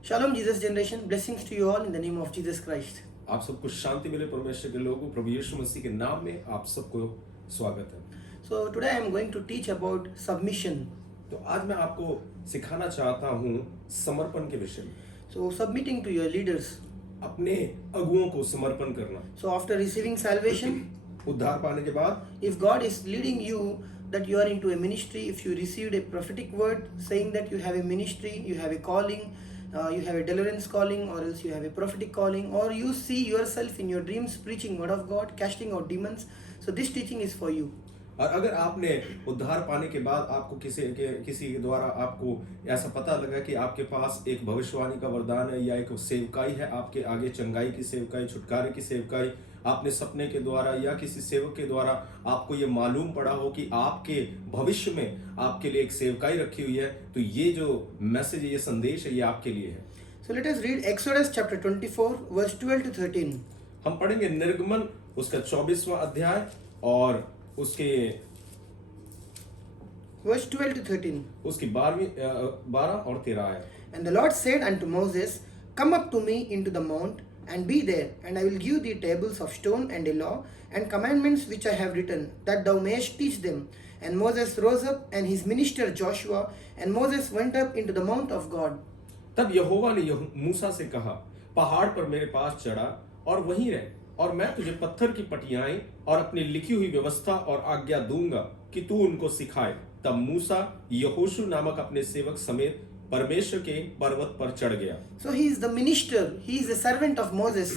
Shalom, Jesus generation. Blessings to you all in the name of Jesus Christ. आप सबको शांति मिले परमेश्वर के लोगों, प्रभु यीशु मसीह के नाम में आप सबको स्वागत है। So, today I am going to teach about submission. तो आज मैं आपको सिखाना चाहता हूँ समर्पण के विषय में। So, submitting to your leaders. अपने अगुओं को समर्पण करना। So, after receiving salvation, उद्धार पाने के बाद if God is leading you that you are into a ministry, if you received a prophetic word saying that you have a ministry, you have a calling, you have a deliverance calling, or else you have a prophetic calling, or you see yourself in your dreams preaching word of God, casting out demons, so this teaching is for you. और अगर आपने उद्धार पाने के बाद आपको किसी के द्वारा आपको ऐसा पता लगा कि आपके पास एक भविष्यवाणी का वरदान है या एक सेवकाई है, आपके आगे चंगाई की सेवकाई, छुटकारे की सेवकाई, आपने सपने के द्वारा या किसी सेवक के द्वारा आपको ये मालूम पड़ा हो कि आपके भविष्य में आपके लिए एक सेवकाई रखी हुई है, तो ये जो मैसेज है, ये संदेश है, ये आपके लिए है। So let us read Exodus chapter 24 verse 12 to 13. हम पढ़ेंगे निर्गमन उसका 24वां अध्याय और उसके Verse 12 to 13. उसकी 12 और 13 आयत। And the Lord said unto Moses, Come up to me into the mount, and be there, and I will give thee tables of stone and a law, and commandments which I have written, that thou mayest teach them. And Moses rose up, and his minister Joshua, and Moses went up into the mount of God. तब यहोवा ने मूसा से कहा, पहाड़ पर मेरे पास चढ़ा और वहीं रह, और मैं तुझे पत्थर की पटियाएं और अपनी लिखी हुई व्यवस्था और आज्ञा दूंगा कि तू उनको सिखाए। तब मूसा यहोशू नामक अपने सेवक समेत परमेश्वर के पर्वत पर चढ़ गया। So he is the minister, he is the servant of Moses.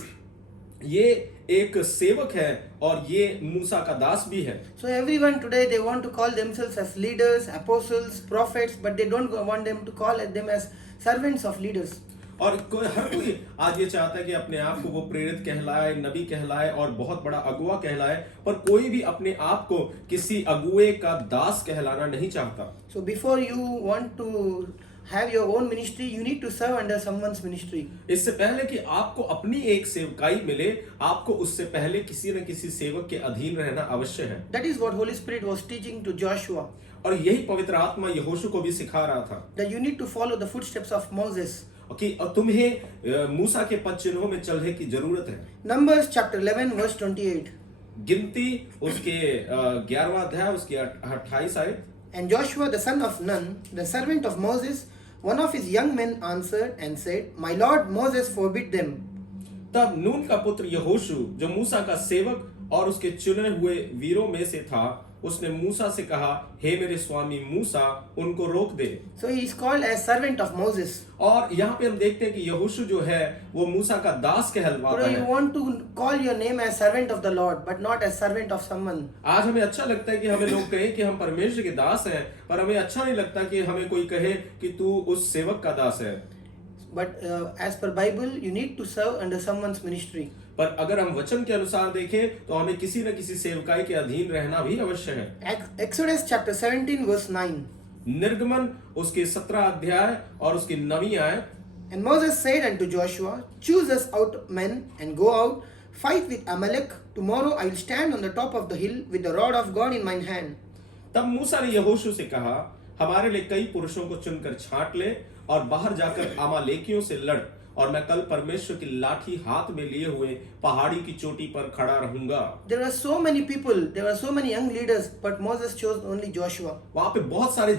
ये एक सेवक है और ये मूसा का दास भी है। So everyone today they want to call themselves as leaders, apostles, prophets, but they don't want them to call them as servants of leaders. और हर कोई आज ये चाहता है कि अपने आप को वो प्रेरित कहलाए, नबी कहलाए और बहुत बड़ा अगुआ कहलाए, पर कोई भी अपने आप को किसी अगुए का दास कहलाना नहीं चाहता। So before you want to have your own ministry, you need to serve under someone's ministry. इससे पहले कि आपको अपनी एक सेवकाई मिले, आपको उससे पहले किसी न किसी सेवक के अधीन रहना अवश्य है। That is what Holy Spirit was teaching to Joshua. और यही पवित्र आत्मा यहोशू को भी सिखा रहा था That you need to follow the footsteps of Moses. कि तुम्हें मूसा के पद चिन्हों में चलने की जरूरत है। Numbers chapter 11 verse 28. गिनती उसके 11वां अध्याय उसकी 28 आयत। And Joshua the son of Nun, the servant of Moses, one of his young men answered and said, My Lord Moses forbid them. तब नून का पुत्र यहोशू जो मूसा का सेवक और उसके चुने हुए वीरों में से था, उसने मूसा से कहा, हे मेरे स्वामी मूसा, उनको रोक दे। So he is called as servant of Moses. और यहाँ पे हम देखते हैं कि यहोशू जो है वो मूसा का दास कहलवाता Today you है। want to call your name as servant of the Lord, but not as servant of someone. आज हमें अच्छा लगता है कि हमें लोग कहें कि हम परमेश्वर के दास हैं, पर हमें अच्छा नहीं लगता कि हमें कोई कहे कि तू उस सेवक का दास है। But as per Bible, you need to serve under someone's ministry. पर अगर हम वचन के अनुसार देखें तो हमें किसी न किसी सेवकाई के अधीन रहना भी अवश्य है। Exodus chapter 17 verse 9. निर्गमन उसके 17 अध्याय और उसकी 9वीं आयत। And Moses said unto Joshua, Choose us out men and go out, fight with Amalek. Tomorrow I will stand on the top of the hill with the rod of God in mine hand. तब मूसा ने यहोशू से कहा, हमारे लिए कई पुरुषों को चुनकर छांट ले और बाहर जाकर अमालेकियों से लड़, और मैं कल परमेश्वर की लाठी हाथ में लिए हुए पहाड़ी की चोटी पर खड़ा रहूंगा। There were so many people, there were so many young leaders, but Moses chose only Joshua. वहां पे बहुत सारे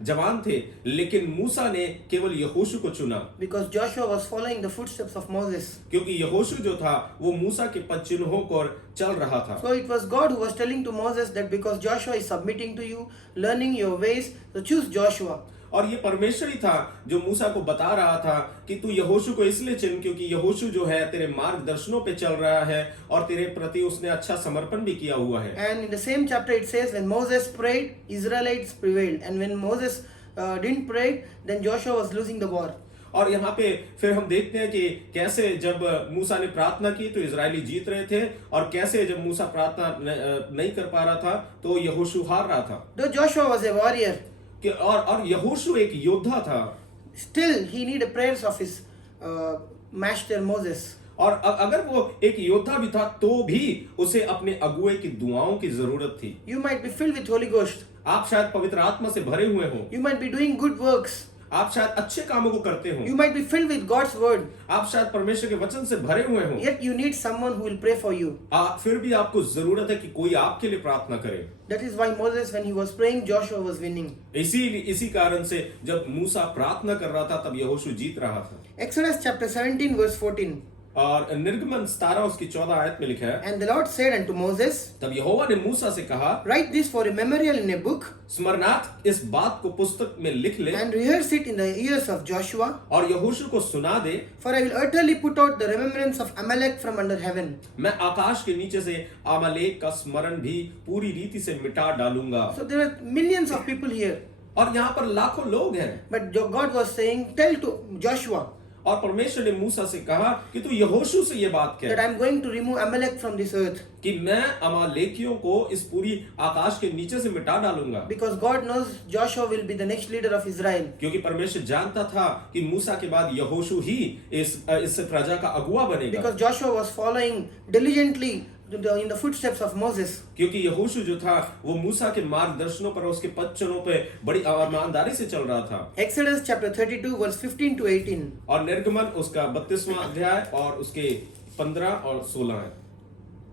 जवान थे, लेकिन मूसा ने केवल यहोशू को चुना। Because Joshua was following the footsteps of Moses. क्योंकि यहोशू जो था वो मूसा के पद चिन्हों को चल रहा था। So it was God who was telling to Moses that because Joshua is submitting to you, learning your ways, so choose Joshua. और ये परमेश्वर ही था जो मूसा को बता रहा था कि तू यहोशू को इसलिए चुन क्योंकि यहोशू जो है तेरे मार्गदर्शनों पे चल रहा है और तेरे प्रति उसने अच्छा समर्पण भी किया हुआ है। And in the same chapter it says when Moses prayed, Israelites prevailed, and when Moses didn't pray, then Joshua was losing the war. और यहाँ पे फिर हम देखते हैं कि कैसे जब मूसा ने प्रार्थना की तो इजरायली जीत रहे थे, और कैसे जब मूसा प्रार्थना नहीं कर पा रहा था तो यहोशू हार रहा था। Though Joshua was a warrior, और यहोशू एक योद्धा था, still he needed prayers of his master Moses. और अगर वो एक योद्धा भी था तो भी उसे अपने अगुए की दुआओं की जरूरत थी। You might be filled with Holy Ghost. आप शायद पवित्र आत्मा से भरे हुए हो, You might be doing good works. आप शायद अच्छे कामों को करते हो, You might be filled with God's word, आप शायद परमेश्वर के वचन से भरे हुए हो, yet you need someone who will pray for you. फिर भी आपको जरूरत है कि कोई आपके लिए प्रार्थना करे। That is why Moses, when he was praying, Joshua was winning. इसी कारण से जब मूसा प्रार्थना कर रहा था तब यहोशू जीत रहा था। Exodus chapter 17 verse 14. और निर्गमन 17 उसकी 14 आयत में लिखा है, And the Lord said unto Moses, तब यहोवा ने मूसा से कहा, Write this for a memorial in a book, स्मरणार्थ इस बात को पुस्तक में लिख ले and rehearse it in the ears of Joshua, और यहोशू को सुना दे, for I will utterly put out the remembrance of Amalek from under heaven. मैं आकाश के नीचे से अमालेक का स्मरण भी पूरी रीति से मिटा डालूंगा। So there are millions of people here, और यहाँ पर लाखों लोग हैं, but God was saying, Tell to Joshua और परमेश्वर ने मूसा से कहा कि तू यहोशू से ये बात that कह I am going to remove Amalek from this earth, कि मैं अमालेकियों को इस पूरी आकाश के नीचे से मिटा डालूंगा, because God knows Joshua will be the next leader of Israel. क्योंकि परमेश्वर जानता था कि मूसा के बाद यहोशू ही इस प्रजा का अगुवा बनेगा, Because Joshua was following diligently in the footsteps of Moses. क्योंकि यहोशू जो था वो मूसा के मार्गदर्शनों पर, उसके पद चरणों पे बड़ी ईमानदारी से चल रहा था। Exodus chapter 32 verse 15 to 18. और निर्गमन उसका 32वां अध्याय और उसके 15 और 16 है।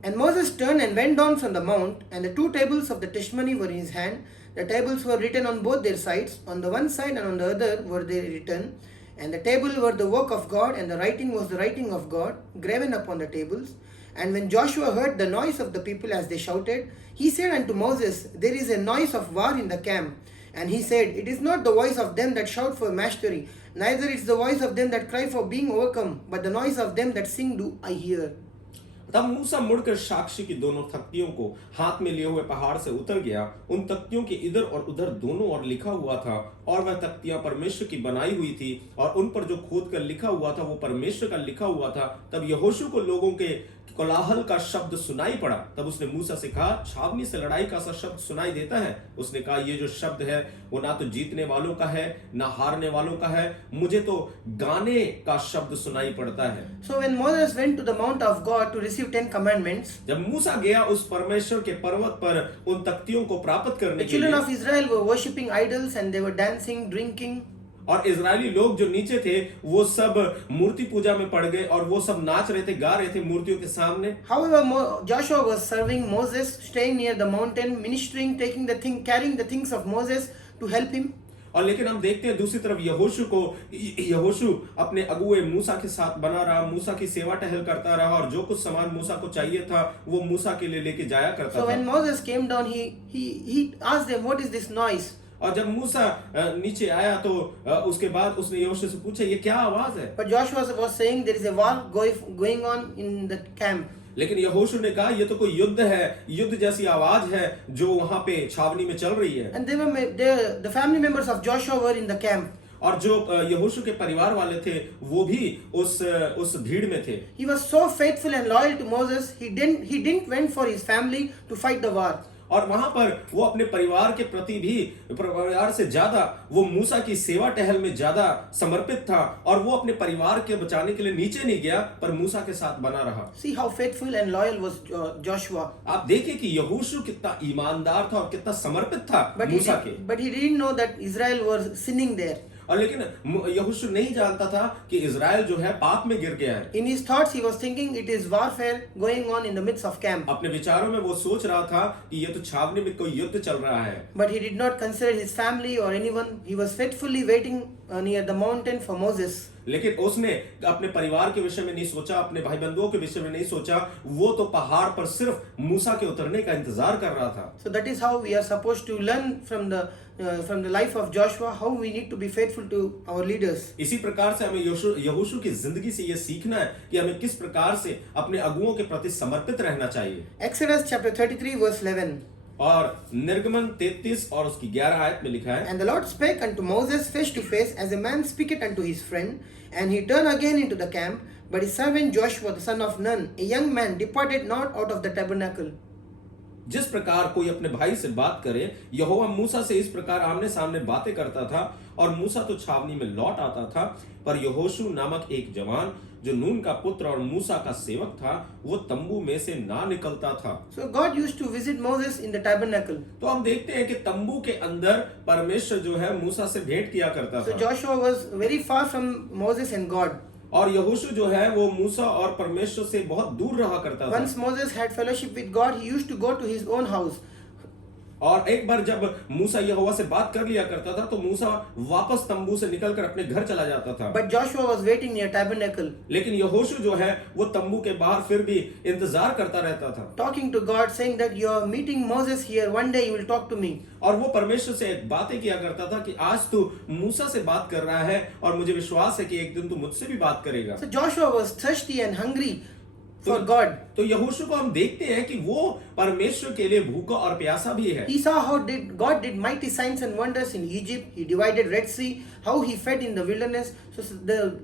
And Moses turned and went down from the mount, and the two tables of the testimony were in his hand. The tables were written on both their sides. On the one side and on the other were they written. And the table were the work of God, and the writing was the writing of God, graven upon the tables. And when Joshua heard the noise of the people as they shouted, he said unto Moses, There is a noise of war in the camp. And he said, It is not the voice of them that shout for mastery, neither is the voice of them that cry for being overcome, but the noise of them that sing do I hear. तब मूसा मुड़कर साक्षी की दोनों तख्तियों को हाथ में लिए हुए पहाड़ से उतर गया। उन तख्तियों के इधर और उधर दोनों ओर लिखा हुआ था, और वह तख्तियां परमेश्वर की बनाई हुई थी, और उन पर जो खोद कर लिखा हुआ था वो परमेश्वर का लिखा हुआ था। तब यहोशू को लोगों के कोलाहल का शब्द सुनाई पड़ा। तब उसने मूसा से कहा, छावनी से लड़ाई का सा शब्द सुनाई देता है। उसने कहा, ये जो शब्द है वो ना तो जीतने वालों का है ना हारने वालों का है, मुझे तो गाने का शब्द सुनाई पड़ता है। So when Moses went to the mount of God to receive 10 commandments, जब मूसा गया उस परमेश्वर के पर्वत पर उन तख्तियों को प्राप्त करने the के children लिए, of Israel were worshipping idols and they were dancing, drinking. और इजरायली लोग जो नीचे थे वो सब मूर्ति पूजा में पड़ गए और वो सब नाच रहे थे, गा रहे थे मूर्तियों के सामने। However, Joshua was serving Moses, staying near the mountain, ministering, carrying the things of Moses to help him. और लेकिन हम देखते हैं दूसरी तरफ यहोशू अपने अगुए मूसा के साथ बना रहा, मूसा की सेवा टहल करता रहा, और जो कुछ सामान मूसा को चाहिए था वो मूसा के लिए लेके जाया करता So था। when Moses came down, he asked them, "What is this noise?" और जब मूसा नीचे आया तो उसके बाद उसने यहोशू से पूछा, ये क्या आवाज है? But Joshua was saying there is a war going on in the camp. लेकिन यहोशू ने कहा, ये तो कोई युद्ध है, युद्ध जैसी आवाज है जो वहां पे छावनी में चल रही है। And the family members of Joshua were in the camp. और जो यहोशू के परिवार वाले थे वो भी उस भीड़ में थे। He was so faithful and loyal to Moses. He didn't went for his family to fight the war. और वहां पर वो अपने परिवार के प्रति भी, परिवार से ज्यादा वो मूसा की सेवा टहल में ज्यादा समर्पित था, और वो अपने परिवार के बचाने के लिए नीचे नहीं गया पर मूसा के साथ बना रहा। See how faithful and loyal was Joshua. आप देखिए कि यहोशू कितना ईमानदार था और कितना समर्पित था मूसा के। But he didn't know that Israel was sinning there. और लेकिन यहोशू नहीं जानता था कि इजराइल जो है पाप में गिर गया है। In his thoughts, he was thinking it is warfare going on in the midst of camp. अपने विचारों में वो सोच रहा था कि ये तो छावनी में कोई युद्ध चल रहा है। But he did not consider his family or anyone. He was faithfully waiting near the mountain for Moses. लेकिन उसने अपने परिवार के विषय में नहीं सोचा, अपने भाई बंधुओं के विषय में नहीं सोचा, वो तो पहाड़ पर सिर्फ मूसा के उतरने का इंतजार कर रहा था। So that is how we are supposed to learn from the life of Joshua, how we need to be faithful to our leaders. इसी प्रकार से हमें यहोशू की जिंदगी से ये सीखना है कि हमें किस प्रकार से अपने अगुओं के प्रति समर्पित रहना चाहिए। Exodus chapter 33 verse 11. और निर्गमन 33 और उसकी 11 आयत में लिखा है, And the Lord spake unto Moses face to face, as a man speaketh unto his friend. And he turned again into the camp, but his servant Joshua the son of Nun, a young man, departed not out of the tabernacle. जिस प्रकार कोई अपने भाई से बात करे, यहोवा मूसा से इस प्रकार आमने सामने बातें करता था और मूसा तो छावनी में लौट आता था, पर यहोशू नामक एक जवान जो नून का पुत्र और मूसा का सेवक था, वो तंबू में से ना निकलता था। So God used to visit Moses in the tabernacle. तो हम देखते हैं कि तंबू के अंदर परमेश्वर जो है मूसा से भेंट किया करता So था, Joshua was very far from Moses and God. और यहोशू जो है वो मूसा और परमेश्वर से बहुत दूर रहा करता था। Once Moses had fellowship with God, he used to go to his own house. और एक बार जब मूसा यहोवा से बात कर लिया करता था तो मूसा वापस तंबू से निकलकर अपने घर चला जाता था। But Joshua was waiting near tabernacle, लेकिन यहोशू जो है वो तंबू के बाहर फिर भी इंतजार करता रहता था, talking to God, saying that you are meeting Moses here. One day you will talk to me. और वो परमेश्वर से बातें किया करता था कि आज तू मूसा से बात कर रहा है और मुझे विश्वास है कि एक दिन तू मुझसे भी बात करेगा। So Joshua was thirsty and hungry for God. तो यहोशू को हम देखते हैं कि वो परमेश्वर के लिए भूखा और प्यासा भी है। He saw how God did mighty signs and wonders in Egypt. He divided Red Sea, how he fed in the wilderness. So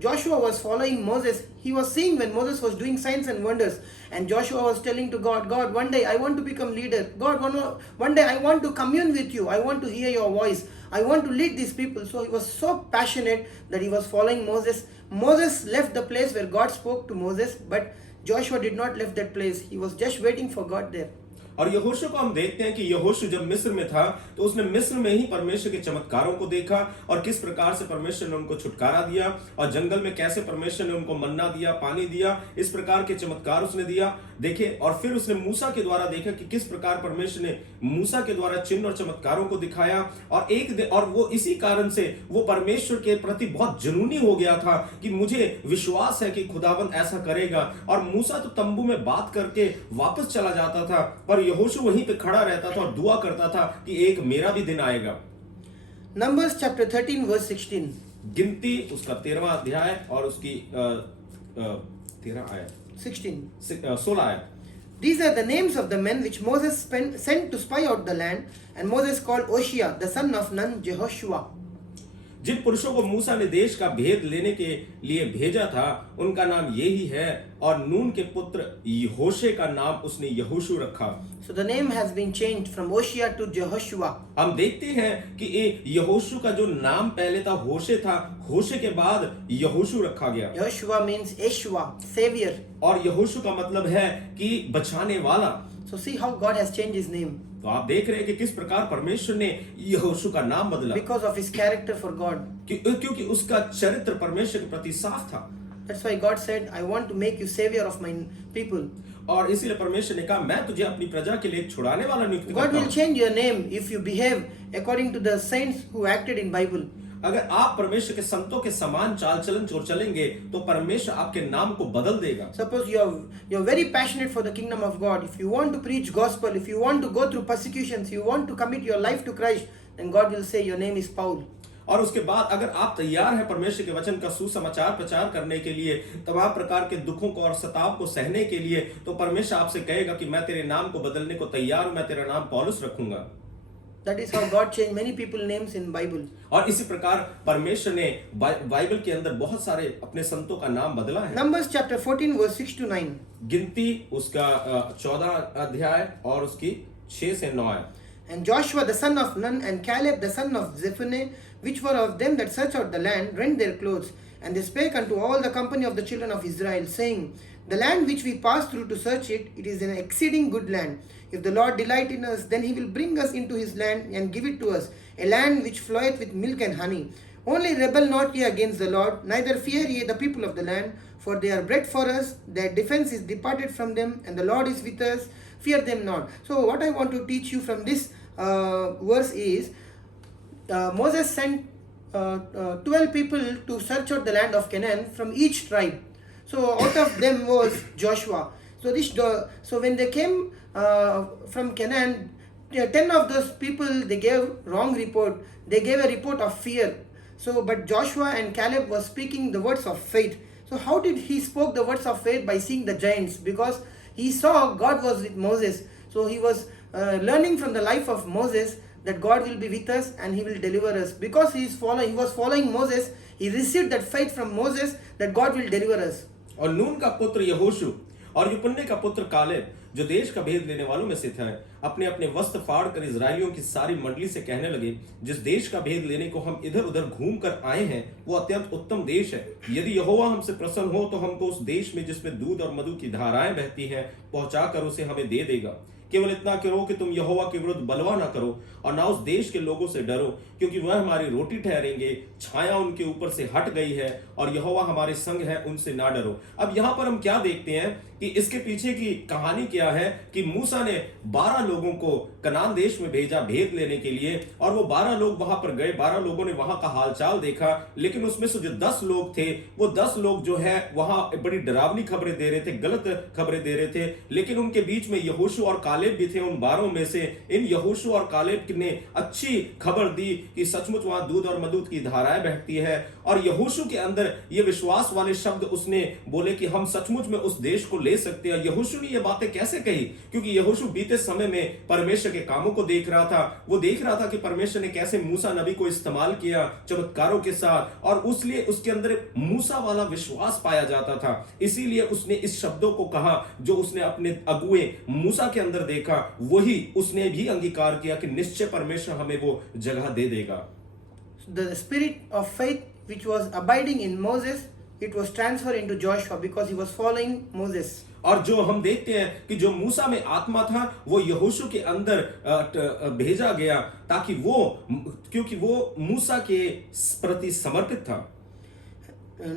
Joshua was following Moses. He was seeing when Moses was doing signs and wonders. And Joshua was telling to God, God, one day I want to become leader. God, one day I want to commune with you. I want to hear your voice. I want to lead these people. So he was so passionate that he was following Moses. Moses left the place where God spoke to Moses, but Joshua did not left that place. He was just waiting for God there. और यहोशू को हम देखते हैं कि यहोशू जब मिस्र में था तो उसने मिस्र में ही परमेश्वर के चमत्कारों को देखा और किस प्रकार से परमेश्वर ने उनको छुटकारा दिया और जंगल में कैसे परमेश्वर ने उनको मन्ना दिया, पानी दिया, इस प्रकार के चमत्कार उसने दिया देखे। और फिर उसने मूसा के द्वारा देखा कि किस प्रकार परमेश्वर ने मूसा के द्वारा चिन्ह और चमत्कारों को दिखाया। और वो इसी कारण से वो परमेश्वर के प्रति बहुत जुनूनी हो गया था कि मुझे विश्वास है कि खुदावंद ऐसा करेगा। और मूसा तो तंबू में बात करके वापस चला जाता था, पर यहोशू वहीं पे खड़ा रहता था और दुआ करता था कि एक मेरा भी दिन आएगा। Numbers chapter 13 verse 16. गिनती उसका 13वां अध्याय और उसकी 13 आयत 16 आयत। These are the names of the men which Moses sent to spy out the land, and Moses called Oshia, the son of Nun, Jehoshua. जिन पुरुषों को मूसा ने देश का भेद लेने के लिए भेजा था उनका नाम यही है, और नून के पुत्र यहोशे का नाम उसने यहोशू रखा। So the name has been changed from Oshia to Jehoshua. हम देखते हैं कि यहोशू का जो नाम पहले था होशे था, होशे के बाद यहोशू रखा गया। Jehoshua means Yeshua, savior. और यहोशू का मतलब है कि बचाने वाला। So see how God has changed his name. तो आप देख रहे हैं कि किस प्रकार परमेश्वर ने यहोशू का नाम बदला, Because of his character for God. क्योंकि उसका चरित्र परमेश्वर के प्रति साफ था। That's why God said, I want to make you savior of my people. और इसीलिए परमेश्वर ने कहा मैं तुझे अपनी प्रजा के लिए एक छुड़ाने वाला नियुक्त God करता will हूं। change your name if you behave according to the saints who acted in Bible. अगर आप परमेश्वर के संतों के समान चाल चलन चोर चलेंगे तो परमेश्वर आपके नाम को बदल देगा। Suppose you're very passionate for the kingdom of God. If you want to preach gospel, if you want to go through persecutions, you want to commit your life to Christ, then God will say your name is Paul. और उसके बाद अगर आप तैयार हैं परमेश्वर के वचन का सुसमाचार प्रचार करने के लिए, तमाम प्रकार के दुखों को और सताव को सहने के लिए, तो परमेश्वर आपसे कहेगा कि मैं तेरे नाम को बदलने को तैयार हूं, मैं तेरा नाम पौलुस रखूंगा। That is how God changed many people names in Bible. और इसी प्रकार परमेश्वर ने बाइबल के अंदर बहुत सारे अपने संतों का नाम बदला है। Numbers chapter 14 verse 6 to 9. गिनती उसका 14 अध्याय और उसकी 6 से 9 है। And Joshua the son of Nun and Caleb the son of Jephunneh, which were of them that searched out the land, rent their clothes. And they spake unto all the company of the children of Israel, saying, The land which we passed through to search it, it is an exceeding good land. If the Lord delight in us, then he will bring us into his land and give it to us, a land which floweth with milk and honey. Only rebel not ye against the Lord, neither fear ye the people of the land, for they are bread for us, their defense is departed from them, and the Lord is with us, fear them not. So what I want to teach you from this verse is, Moses sent 12 people to search out the land of Canaan from each tribe. So out of them was Joshua. So when they came from Canaan, 10 of those people, they gave wrong report. They gave a report of fear. So but Joshua and Caleb were speaking the words of faith. So how did he spoke the words of faith? By seeing the giants, because he saw God was with Moses. So he was learning from the life of Moses that God will be with us and he will deliver us. Because he was following Moses, he received that faith from Moses that God will deliver us. और नून का पुत्र यहोशू और युपन्ने का पुत्र Caleb जो देश का भेद लेने वालों में से थे, अपने अपने वस्त्र फाड़ कर इजरायलियों की सारी मंडली से कहने लगे, जिस देश का भेद लेने को हम इधर उधर घूम कर आए हैं वो अत्यंत उत्तम देश है। यदि यहोवा हमसे प्रसन्न हो तो हमको उस देश में जिसमें दूध और मधु की धाराएं बहती हैं पहुंचा कर उसे हमें दे देगा। केवल इतना करो कि तुम यहोवा के विरुद्ध बलवा ना करो और ना उस देश के लोगों से डरो, क्योंकि वह हमारी रोटी ठहरेंगे। छाया उनके ऊपर से हट गई है और यहोवा हमारे संग है, उनसे ना डरो। अब यहाँ पर हम क्या देखते हैं कि इसके पीछे की कहानी क्या है कि मूसा ने 12 लोगों को कनान देश में भेजा भेद लेने के लिए, और वो 12 लोग वहां पर गए। 12 लोगों ने वहां का हालचाल देखा, लेकिन उसमें से जो 10 लोग थे वो 10 लोग जो है वहां बड़ी डरावनी खबरें दे रहे थे, गलत खबरें दे रहे थे। लेकिन उनके बीच में यहोशू और कालेब भी थे। उन 12 में से इन यहोशू और कालेब ने अच्छी खबर दी कि सचमुच वहां दूध और मधु की धाराएं बहती है। और यहोशू के अंदर ये विश्वास वाले शब्द उसने बोले कि हम सचमुच में उस देश को ले सकते हैं। यहोशू ने ये बातें कैसे कही? क्योंकि यहोशू बीते समय में परमेश्वर के कामों को देख रहा था। वो देख रहा था कि परमेश्वर ने कैसे मूसा नबी को इस्तेमाल किया चमत्कारों के साथ, और उसलिए उसके अंदर मूसा वाला विश्वास पाया जाता था। इसीलिए उसने इस शब्दों को कहा जो उसने अपने अगुए मूसा के अंदर देखा, वही उसने भी अंगीकार किया कि निश्चय परमेश्वर हमें वो जगह दे देगा। The spirit of faith which was abiding in Moses, it was transferred into Joshua because he was following Moses. और जो हम देखते हैं कि जो मूसा में आत्मा था वो यहोशू के अंदर भेजा गया, ताकि वो, क्योंकि वो मूसा के प्रति समर्पित था।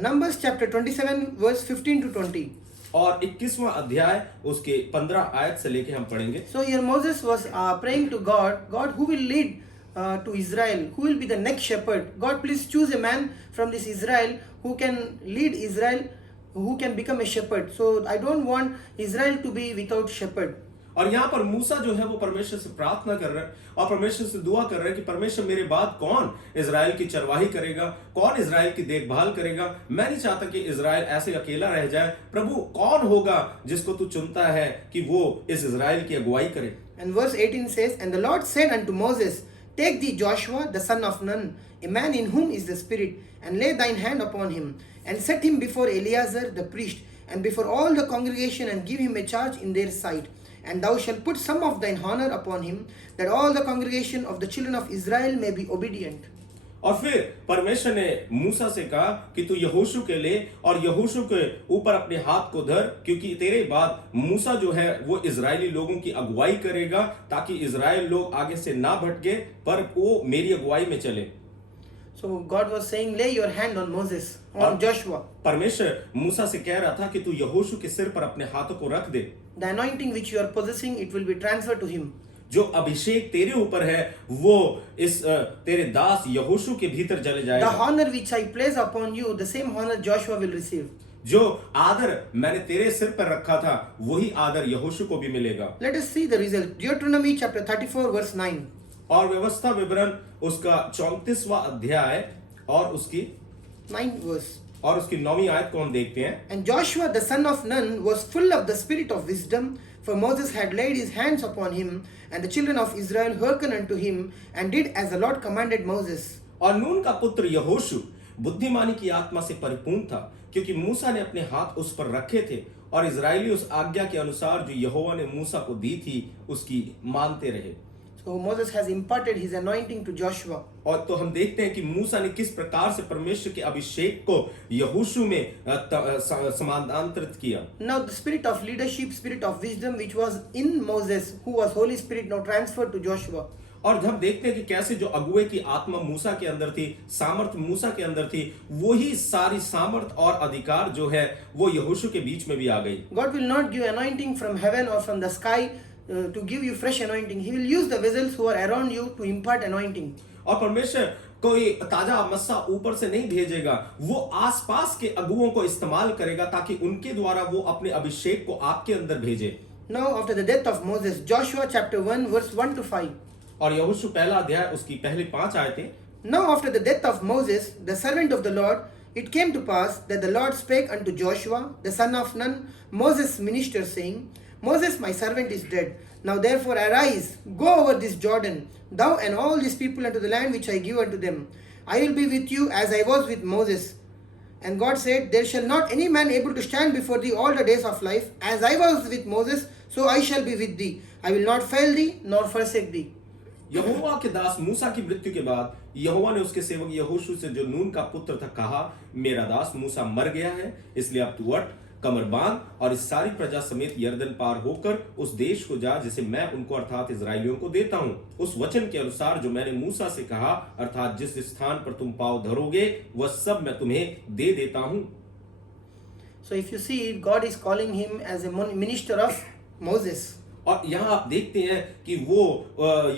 Numbers chapter 27 verse 15 to 20. और 21वां अध्याय उसके 15 आयत से लेके हम पढ़ेंगे। So here Moses was praying to God, God, who will lead to Israel, who will be the next shepherd? God, please choose a man from this Israel who can lead Israel, who can become a shepherd. So I don't want Israel to be without shepherd. और यहाँ पर मूसा जो है वो परमेश्वर से प्रार्थना कर रहा है और परमेश्वर से दुआ कर रहा है कि परमेश्वर मेरे बाद कौन इजराइल की चरवाही करेगा, कौन इजराइल की देखभाल करेगा। मैं नहीं चाहता कि इजराइल ऐसे अकेला रह जाए। प्रभु कौन होगा जिसको तू चुनता है कि वो इस इजराइल की अगुवाई करे। And verse 18 says, And the Lord said unto Moses, Take thee Joshua the son of Nun, a man in whom is the Spirit, and lay thine hand upon him, and set him before Eleazar the priest, and before all the congregation, and give him a charge in their sight. And thou shalt put some of thine honor upon him, that all the congregation of the children of Israel may be obedient. और फिर परमेश्वर ने मूसा से कहा कि तू यहोशू के ले और यहोशू के ऊपर अपने हाथ को धर, क्योंकि तेरे बाद मूसा जो है वो इजरायली लोगों की अगुवाई करेगा, ताकि इजराइल लोग आगे से ना भटके पर वो मेरी अगुवाई में चले। So God was saying, lay your hand on Moses, on Joshua. परमेश्वर मूसा से कह रहा था कि तू यहोशू के सिर पर अपने हाथों को रख दे। The anointing which you are possessing, it will be transferred to him. जो अभिषेक तेरे ऊपर है वो इस तेरे दास यहोशू के भीतर चले जाएगा। The honor which I place upon you, the same honor Joshua will receive. जो आदर मैंने तेरे सिर पर रखा था वही आदर यहोशू को भी मिलेगा। Let us see the result. Deuteronomy chapter 34 verse 9. और व्यवस्था विवरण उसका 34वां अध्याय और उसकी 9th verse. और उसकी 9वीं आयत को हम देखते हैं। And Joshua the son of Nun was full of the spirit of wisdom, for Moses had laid his hands upon him, and the children of Israel hearkened unto him, and did as the Lord commanded Moses. और नून का पुत्र यहोशू बुद्धिमानी की आत्मा से परिपूर्ण था, क्योंकि मूसा ने अपने हाथ उस पर रखे थे, और इजरायली उस आज्ञा के अनुसार जो यहोवा ने मूसा को दी थी उसकी मानते रहे। So Moses has imparted his anointing to Joshua. और तो हम देखते हैं कि मूसा ने किस प्रकार से परमेश्वर के अभिषेक को यहोशू में समानांतरित किया। Now the spirit of leadership, spirit of wisdom which was in Moses, who was Holy Spirit, now transferred to Joshua. और हम देखते हैं कि कैसे जो अगुए की आत्मा मूसा के अंदर थी, सामर्थ मूसा के अंदर थी, वही सारी सामर्थ और अधिकार जो है वो यहोशू के बीच में भी आ गई। God will not give anointing from heaven or from the sky to give you fresh anointing. He will use the vessels who are around you to impart anointing. और परमेश्वर कोई ताजा मस्सा ऊपर से नहीं भेजेगा, वो आसपास के अगुओं को इस्तेमाल करेगा ताकि उनके द्वारा वो अपने अभिषेक को आपके अंदर भेजे। Now after the death of Moses, Joshua chapter 1 verse 1 to 5. और यहोशू पहला अध्याय उसकी पहली 5 आयतें। Now after the death of Moses, the servant of the Lord, it came to pass that the Lord spake unto Joshua, the son of Nun, Moses' minister, saying, Moses my servant is dead. Now therefore arise, go over this Jordan, thou and all these people unto the land which I give unto them. I will be with you as I was with Moses. And God said, There shall not any man able to stand before thee all the days of life. As I was with Moses, So I shall be with thee. I will not fail thee nor forsake thee. यहोवा के दास मूसा की मृत्यु के बाद यहोवा ने उसके सेवक यहोशू से जो नून का पुत्र था कहा, मेरा दास मूसा मर गया है, इसलिए अब तू उठ, कमर बांध और इस सारी प्रजा समेत यरदन पार होकर उस देश को जा जिसे मैं उनको अर्थात इजराइलियों को देता हूं, उस वचन के अनुसार जो मैंने मूसा से कहा, अर्थात जिस स्थान पर तुम पांव धरोगे वह सब मैं तुम्हें दे देता हूं। So if you see, God is calling him as a minister of Moses. और यहाँ आप देखते हैं कि वो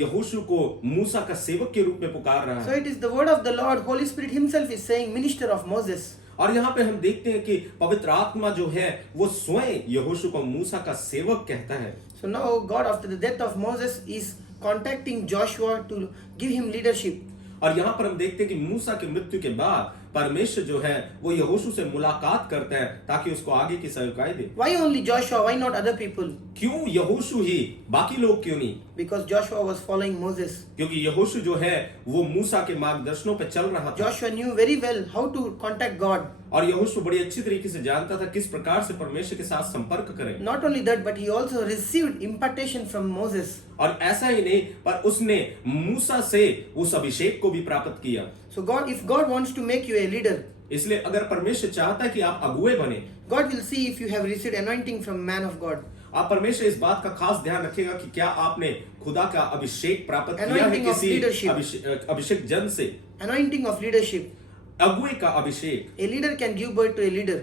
यहोशू को मूसा का सेवक के रूप में पुकार रहा So है। it is the word of the Lord. Holy Spirit himself is saying minister of Moses. और यहाँ पे हम देखते हैं कि पवित्र आत्मा जो है वो स्वयं यहोशू को मूसा का सेवक कहता है। So now God, after the death of Moses, is contacting Joshua to give him leadership. और यहाँ पर हम देखते हैं कि मूसा की मृत्यु के बाद परमेश्वर जो है वो यहोशू से मुलाकात करते हैं ताकि उसको आगे की सेवकाई दे। Why only Joshua? Why not other people? क्यों यहोशू ही, बाकी लोग क्यों नहीं? Because Joshua was following Moses. क्योंकि यहोशू जो है वो मूसा के मार्गदर्शनों पे चल रहा था। Joshua knew very well how to contact God. और यहोशू बड़ी अच्छी तरीके से जानता था किस प्रकार से परमेश्वर के साथ संपर्क करें। Not only that, but he also received impartation from Moses. और ऐसा ही नहीं, पर उसने मूसा से उस अभिषेक को भी प्राप्त किया। So God, if God wants to make you a leader, इसलिए अगर परमेश्वर चाहता है कि आप अगुए बने, God will see if you have received anointing from man of God. आप परमेश्वर इस बात का खास ध्यान रखेगा कि क्या आपने खुदा का अभिषेक प्राप्त किया है Anointing of किसी leadership. अभिषेक जन से। Anointing of leadership. अगुए का अभिषेक। A leader can give birth to a leader.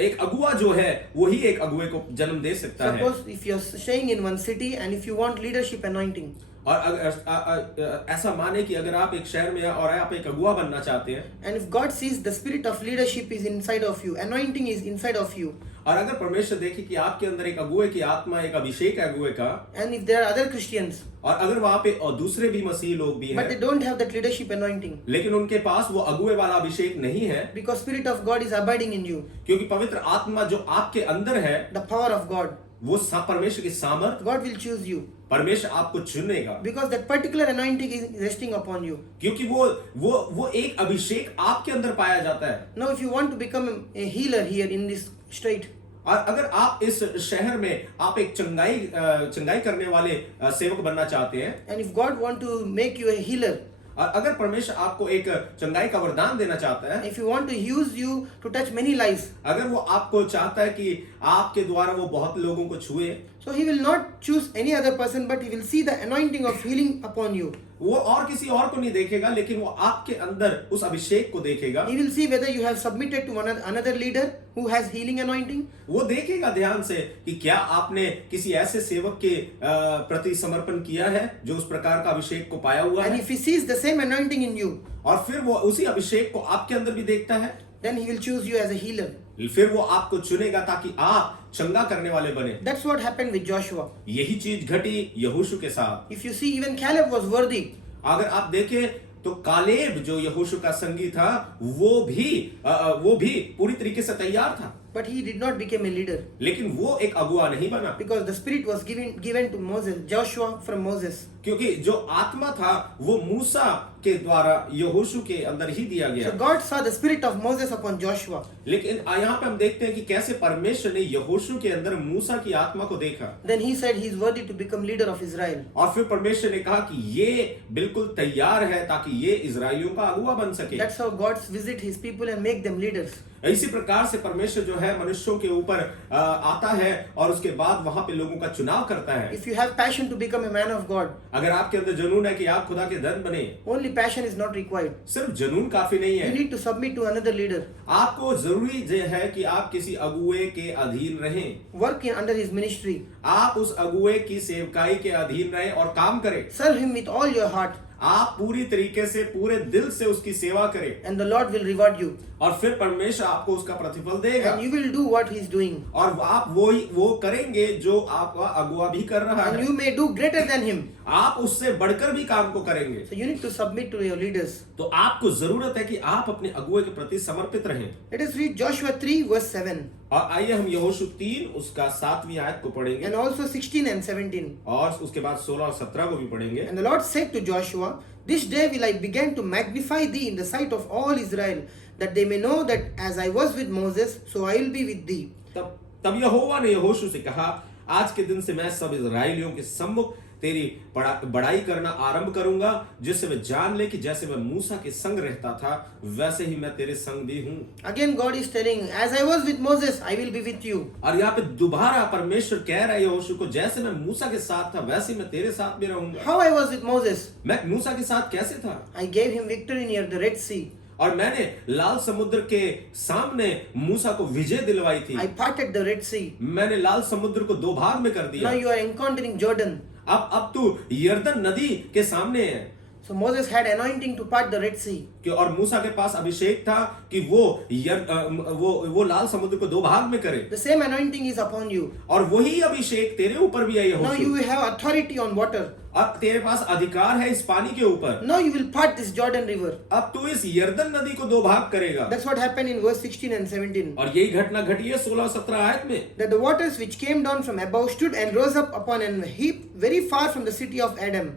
एक अगुआ जो है वही एक अगुए को जन्म दे सकता है। Suppose if you are staying in one city and if you want leadership anointing, और ऐसा माने कि अगर आप एक शहर में हैं और आप एक अगुआ बनना चाहते हैं, and if God sees the spirit of leadership is inside of you, anointing is inside of you, और अगर परमेश्वर देखे कि आपके अंदर एक अगुए की आत्मा, एक अभिषेक है अगुए का, and if there are other Christians, और अगर वहां पे और दूसरे भी मसीह लोग भी but they हैं, don't have that leadership anointing, लेकिन उनके पास वो अगुए वाला अभिषेक नहीं है, because spirit of God is abiding in you, क्योंकि पवित्र आत्मा जो आपके अंदर है, the power of God, वो परमेश्वर की सामर्थ, God will choose you, परमेश्वर आपको चुनेगा, because that particular anointing is resting upon you. क्योंकि वो एक अभिषेक आपके अंदर पाया जाता है। Now if you want to become a healer here in this state, और अगर आप इस शहर में आप एक चंगाई करने वाले सेवक बनना चाहते हैं, and if God want to make you a healer, और अगर परमेश्वर आपको एक चंगाई का वरदान देना चाहता है, if you want to use you to touch many lives, अगर वो आपको चाहता है कि आपके द्वारा वो बहुत लोगों को छुए, so he will not choose any other person, but he will see the anointing of healing upon you. वो और किसी और को नहीं देखेगा, लेकिन वो आपके अंदर उस अभिषेक को देखेगा। He will see whether you have submitted to another leader who has healing anointing, वो देखेगा ध्यान से कि क्या आपने किसी ऐसे सेवक के प्रति समर्पण किया है जो उस प्रकार का अभिषेक को पाया हुआ and है, if he sees the same anointing in you, और फिर वो उसी अभिषेक को आपके अंदर भी देखता है, then he will choose you as a healer. फिर वो आपको चुनेगा ताकि आप चंगा करने वाले बने। That's what happened with Joshua. यही चीज घटी यहोशू के साथ। If you see, even Caleb was worthy, अगर आप देखें तो कालेब जो यहोशू का संगी था वो भी पूरी तरीके से तैयार था, but he did not become a leader, लेकिन वो एक अगुआ नहीं बना, because the spirit was given to Moses, Joshua from Moses. क्योंकि जो आत्मा था वो मूसा के द्वारा यहोशू के अंदर ही दिया गया। So God saw the spirit of Moses upon Joshua. लेकिन यहाँ पे हम देखते हैं कि कैसे परमेश्वर ने यहोशू के अंदर मूसा की आत्मा को देखा, Then he said he is worthy to become leader of Israel. और फिर परमेश्वर ने कहा कि ये बिल्कुल तैयार है ताकि ये इजराइलियों का अगुआ बन सके। That's how God visit his people and make them leaders. इसी प्रकार से परमेश्वर जो है मनुष्यों के ऊपर आता है और उसके बाद वहां पे लोगों का चुनाव करता है। If you have passion to become a man of God, अगर आपके अंदर जुनून है कि आप खुदा के धन बने, only passion is not required. सिर्फ जुनून काफी नहीं You है, need to submit to another leader. आपको जरूरी है कि आप किसी अगुए के अधीन रहें, Work under his ministry. आप उस अगुए की सेवकाई के अधीन रहें और काम करें। Serve him with all your heart, आप पूरी तरीके से पूरे दिल से उसकी सेवा करें, and the Lord will reward you. और फिर परमेश्वर आपको उसका प्रतिफल देगा, And you will do what he is doing. और आप वो करेंगे जो आपका अगुआ भी कर रहा And है, you may do greater than him. आप उससे बढ़कर भी काम को करेंगे। So you need to submit to your leaders. तो आपको जरूरत है कि आप अपने अगुए के प्रति समर्पित रहें। Let us read Joshua 3 verse 7 और आइए हम यहोशू 3 उसका 7वीं आयत को पढ़ेंगे, and also 16 and 17. और उसके बाद 16 और 17 को भी पढ़ेंगे। And the Lord said to Joshua, This day will I begin to magnify thee in the sight of all Israel, that they may know that as I was with Moses, so I will be with thee. तब यहोवा ने यहोशू से कहा, आज के दिन से मैं सब इजराइलियों के सम्मुख तेरी बड़ाई करना आरंभ करूंगा, जिससे वे जान ले कि जैसे मैं मूसा के संग रहता था वैसे ही मैं तेरे संग भी हूं। Again, God is telling, as I was with Moses, I will be with you. और यहाँ पे दोबारा परमेश्वर कह रहा है यहोशू को, जैसे मैं मूसा के साथ था वैसे ही मैं तेरे साथ भी रहूंगा। How I was with Moses? मैं मूसा के साथ कैसे था? I gave him victory near the Red Sea. और मैंने लाल समुद्र के सामने मूसा को विजय दिलवाई थी। I parted the Red Sea. मैंने लाल समुद्र को दो भाग में कर दिया। Now you are encountering Jordan. अब तू यरदन नदी के सामने है। So Moses had anointing to part the Red Sea. और मूसा के पास अभिषेक था कि वो लाल समुद्र को दो भाग में करे। The same anointing is upon you. और वही अभिषेक तेरे ऊपर भी है Now यहोशू। you have authority on water. अब तेरे पास अधिकार है इस पानी के ऊपर। Now you will part this Jordan River. अब तू इस यरदन नदी को दो भाग करेगा। That's what happened in verse 16 and 17. और यही घटना घटी है 16-17 आयत में। That the waters which came down from above stood and rose up upon an heap very far from the city of Adam.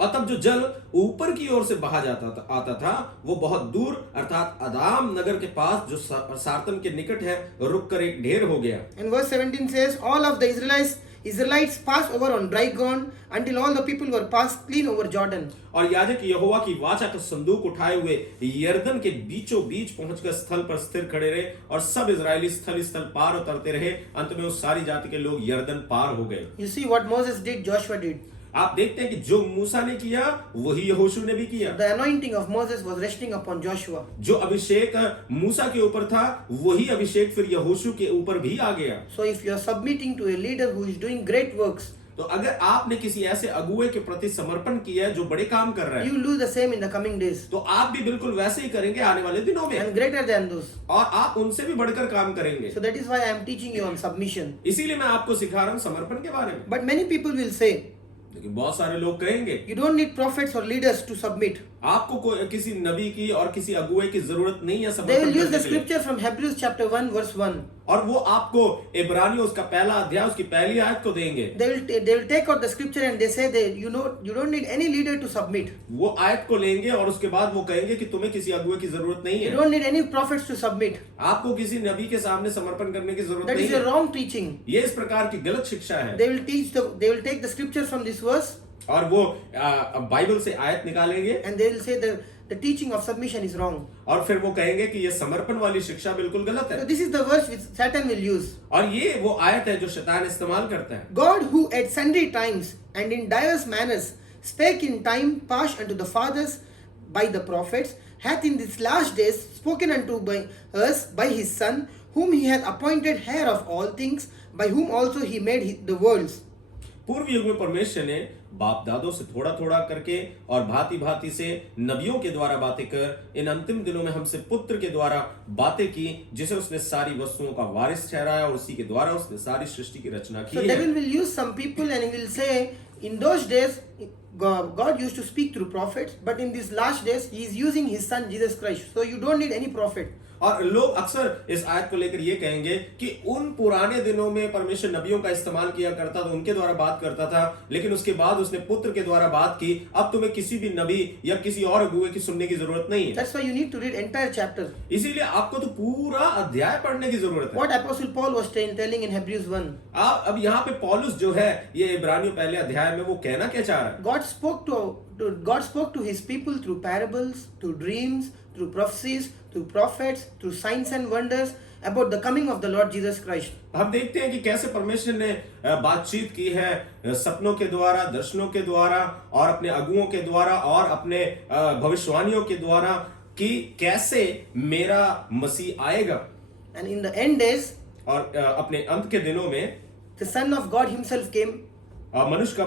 और तब जो जल ऊपर की ओर से बहा आता था वो बहुत दूर अर्थात अदाम नगर के पास जो सारतम के निकट है रुक कर एक ढेर हो गया। And verse 17 says, all of the Israelites passed over on dry ground until all the people were passed clean over Jordan. और याजक यहोवा की वाचा का संदूक उठाए हुए यरदन के बीचों बीच पहुंचकर स्थल पर स्थिर खड़े रहे और सब इजरायली स्थल पार उतरते रहे। अंत में उस सारी जाति के लोग यरदन पार हो गए। You see what Moses did, Joshua did. आप देखते हैं कि जो मूसा ने किया वही यहोशू ने भी किया। The anointing of Moses was resting upon Joshua. जो अभिषेक मूसा के ऊपर था वही अभिषेक फिर यहोशू के ऊपर भी आ गया। So if you are submitting to a leader who is doing great works, तो अगर आपने किसी ऐसे अगुए के प्रति समर्पण किया है जो बड़े काम कर रहा है, you will do the same in the coming days. तो आप भी बिल्कुल वैसे ही करेंगे आने वाले दिनों में And greater than those. और आप उनसे भी बढ़कर काम करेंगे। So that is why I am teaching you on submission. इसीलिए मैं आपको सिखा रहा हूँ समर्पण के बारे में। But many people will say, लेकिन बहुत सारे लोग कहेंगे you don't need prophets or leaders to submit. आपको किसी नबी की और किसी अगुए की जरूरत नहीं है They समर्पण will use करने the के लिए। scripture from Hebrews chapter 1 verse 1. और वो आपको इब्रानियों उसका पहला अध्याय उसकी पहली आयत को देंगे। They will take out the scripture and they say that you don't need any leader to submit. वो आयत को लेंगे और उसके बाद वो कहेंगे कि तुम्हें किसी अगुए की जरूरत नहीं You है। don't need any prophets to submit. आपको किसी नबी के सामने समर्पण करने की जरूरत That नहीं is a है। wrong teaching. ये इस प्रकार की गलत शिक्षा है। They will take the scripture from this verse और वो बाइबल से आयत निकालेंगे and they will say the teaching of submission is wrong. और फिर वो कहेंगे कि ये समर्पण वाली शिक्षा बिल्कुल गलत So है। this is the verse which Satan will use. और ये वो आयत है जो शैतान इस्तेमाल करता है। God who at sundry times and in diverse manners spake in time past unto the fathers by the prophets, hath in these last days spoken unto by us by his Son, whom he hath appointed heir of all things, by whom also he made the worlds. पूर्व युग में परमेश्वर ने बाप दादों से थोड़ा थोड़ा करके और भांति भांति से नबियों के द्वारा बातें कर इन अंतिम दिनों में हमसे पुत्र के द्वारा बातें की, जिसे उसने सारी वस्तुओं का वारिस ठहराया और उसी के द्वारा उसने सारी सृष्टि की रचना की So है। devil will use some people and he will say, in those days God used to speak through prophets, but in these last days he is using his Son Jesus Christ. So you don't need any prophet. और लोग अक्सर इस आयत को लेकर ये कहेंगे कि उन पुराने दिनों में परमेश्वर नबियों का इस्तेमाल किया करता था, उनके द्वारा बात करता था, लेकिन उसके बाद उसने पुत्र के द्वारा बात की। अब तुम्हें किसी भी नबी या किसी और अगुए की सुनने की जरूरत नहीं है। That's why you need to read entire chapter. इसीलिए आपको तो पूरा अध्याय पढ़ने की जरूरत है। What Apostle Paul was telling in Hebrews 1. अब यहाँ पे पौलुस जो है ये इब्रानियों पहले अध्याय में वो कहना क्या चाह रहा है? God spoke to his people through parables, through dreams, through prophecies, through prophets, through signs and wonders about the coming of the Lord Jesus Christ. हम देखते हैं कि कैसे परमेश्वर ने बातचीत की है सपनों के द्वारा, दर्शनों के द्वारा और अपने अगुओं के द्वारा और अपने भविष्यवाणियों के द्वारा कि कैसे मेरा मसीह आएगा। And in the end days, और अपने अंत के दिनों में the Son of God himself came, मनुष्य का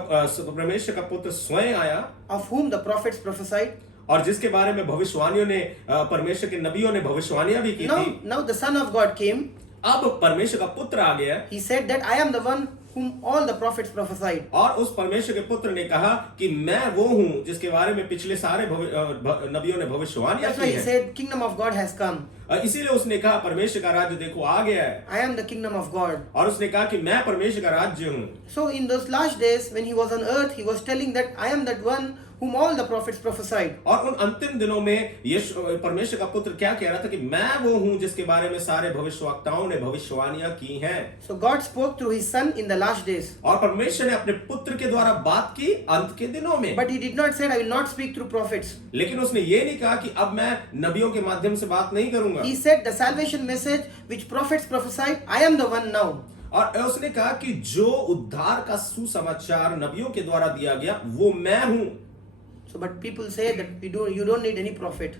परमेश्वर का पुत्र स्वयं आया, of whom the prophets prophesied. और जिसके बारे में भविष्यवाणियों ने परमेश्वर के नबियों ने भविष्यवाणियां भी की थी। Now the Son of God came. अब परमेश्वर का पुत्र आ गया। He said that I am the one whom all the prophets prophesied. और उस परमेश्वर के पुत्र ने कहा कि मैं वो हूँ जिसके बारे में पिछले सारे नबियों ने भविष्यवाणियां That's why की he है। said, Kingdom of God has come. इसीलिए उसने कहा परमेश्वर का राज्य देखो आ गया है। I am the kingdom of God. और उसने कहा कि मैं परमेश्वर का राज्य हूँ। So in those last days when he was on earth, he was telling that I am that one whom all the prophets prophesied. और उन अंतिम दिनों में यीशु परमेश्वर का पुत्र क्या कह रहा था कि मैं वो हूं जिसके बारे में सारे भविष्यवक्ताओं ने भविष्यवाणियां की हैं। So God spoke through his son in the last days. और परमेश्वर ने अपने पुत्र के द्वारा बात की अंत के दिनों में। But he did not say, I will not speak through prophets. लेकिन उसने ये नहीं कहा कि अब मैं नबियों के माध्यम से बात नहीं करूंगा। He said, the salvation message which prophets prophesied, I am the one now. और उसने कहा कि जो उद्धार का सुसमाचार नबियों के द्वारा दिया गया वो मैं हूं। So, but people say that you don't need any prophet.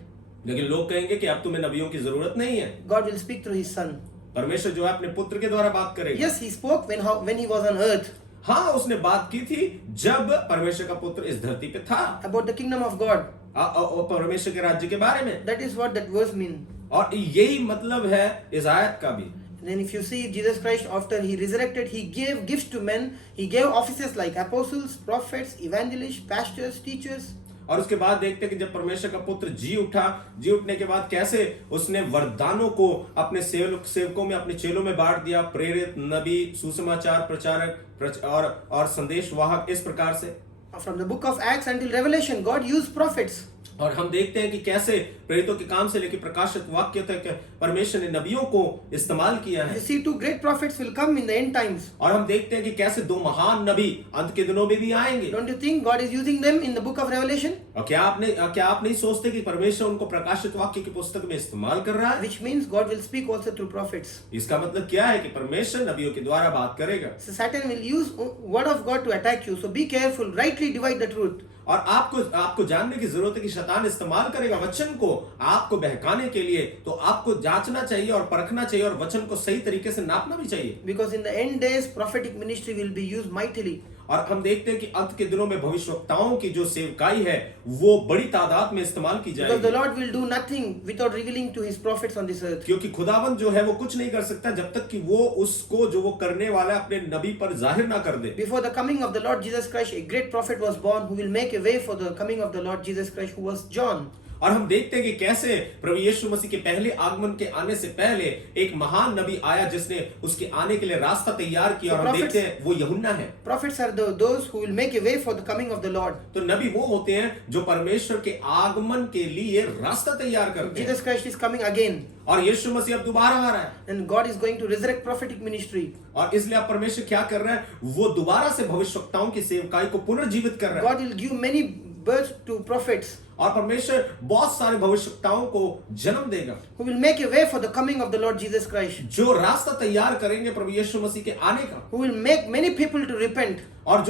लेकिन लोग कहेंगे कि अब तुम्हें नबियों की जरूरत नहीं है। God will speak through his son. परमेश्वर जो है अपने पुत्र के द्वारा बात करेगा। Yes, he spoke when he was on earth हाँ, उसने बात की थी जब परमेश्वर का पुत्र इस धरती पे था, about the kingdom of God. परमेश्वर के राज्य के बारे में। That is what that verse means. और यही मतलब है इस आयत का भी। Then if you see Jesus Christ after he resurrected, he gave gifts to men. He gave offices like apostles, prophets, evangelists, pastors, teachers. और उसके बाद देखते हैं कि जब परमेश्वर का पुत्र जी उठने के बाद कैसे उसने वरदानों को अपने सेवकों में, अपने चेलों में बांट दिया। प्रेरित, नबी, सुसमाचार प्रचारक और संदेशवाहक, इस प्रकार से। From the book of Acts until Revelation, God used prophets. और हम देखते हैं कि कैसे प्रेरितों के काम से लेकर प्रकाशित वाक्य तक परमेश्वर ने नबियों को इस्तेमाल किया है। You see, two great prophets will come in the end times. और हम देखते हैं कि कैसे दो महान नबी अंत के दिनों में भी आएंगे। Don't you think God is using them in the book of Revelation? और क्या आप नहीं सोचते कि परमेश्वर उनको प्रकाशित वाक्य की पुस्तक में इस्तेमाल कर रहा है? Which means God will speak also through prophets. इसका मतलब क्या है कि परमेश्वर नबियों के द्वारा बात करेगा। So Satan will use word of God to attack you. So be careful. Rightly divide the truth. और आपको जानने की जरूरत है कि शैतान इस्तेमाल करेगा वचन को आपको बहकाने के लिए। तो आपको जांचना चाहिए और परखना चाहिए और वचन को सही तरीके से नापना भी चाहिए। Because in the end days, prophetic ministry will be used mightily. और हम देखते हैं कि अंत के दिनों में भविष्यवक्ताओं की जो सेवकाई है वो बड़ी तादाद में इस्तेमाल की Because the जाएगी। Lord will do nothing without revealing to his prophets on this earth. क्योंकि खुदावंद जो है वो कुछ नहीं कर सकता जब तक कि वो उसको जो वो करने वाला है अपने नबी पर जाहिर ना कर दे। Before the coming of the Lord Jesus Christ, a great prophet was born who will make a way for the coming of the Lord Jesus Christ, who was John. और हम देखते हैं कि कैसे प्रभु यीशु मसीह के पहले आगमन के आने से पहले एक महान नबी आया जिसने उसके आने के लिए रास्ता तैयार किया। और हम देखते हैं वो यूहन्ना है। Prophets are those who will make a way for the coming of the Lord. तो नबी वो होते हैं जो परमेश्वर के आगमन के लिए रास्ता तैयार करते हैं। Jesus Christ is coming again. और यीशु मसीह अब दोबारा आ रहा है। And God is going to resurrect prophetic ministry. और इसलिए अब परमेश्वर क्या कर रहा है, वो दोबारा से भविष्यवक्ताओं की सेवकाई को पुनर्जीवित कर रहा है। God will give many birth to prophets. और परमेश्वर बहुत सारे भविष्यवक्ताओं को जन्म देगा Who will make a way for the coming of the Lord Jesus Christ. जो रास्ता तैयार करेंगे प्रभु यीशु मसीह के आने का। Who will make many people to repent. और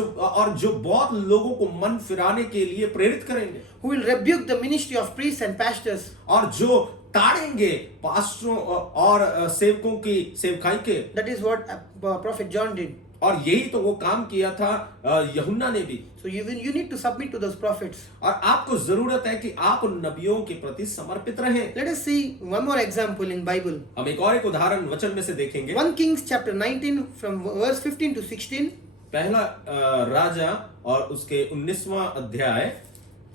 जो बहुत लोगों को मन फिराने के लिए प्रेरित करेंगे। Who will rebuke the ministry of priests and pastors. और जो ताड़ेंगे पास्टरों और सेवकों की सेवकाई के। That is what prophet John did. और यही तो वो काम किया था यूहन्ना ने भी। So you need to submit to those prophets. और आपको जरूरत है कि आप उन नबियों के प्रति समर्पित रहें। Let us see one more example in Bible. हम एक और उदाहरण वचन में से देखेंगे। 1 Kings chapter 19 from verse 15 to 16. पहला राजा और उसके 19वां अध्याय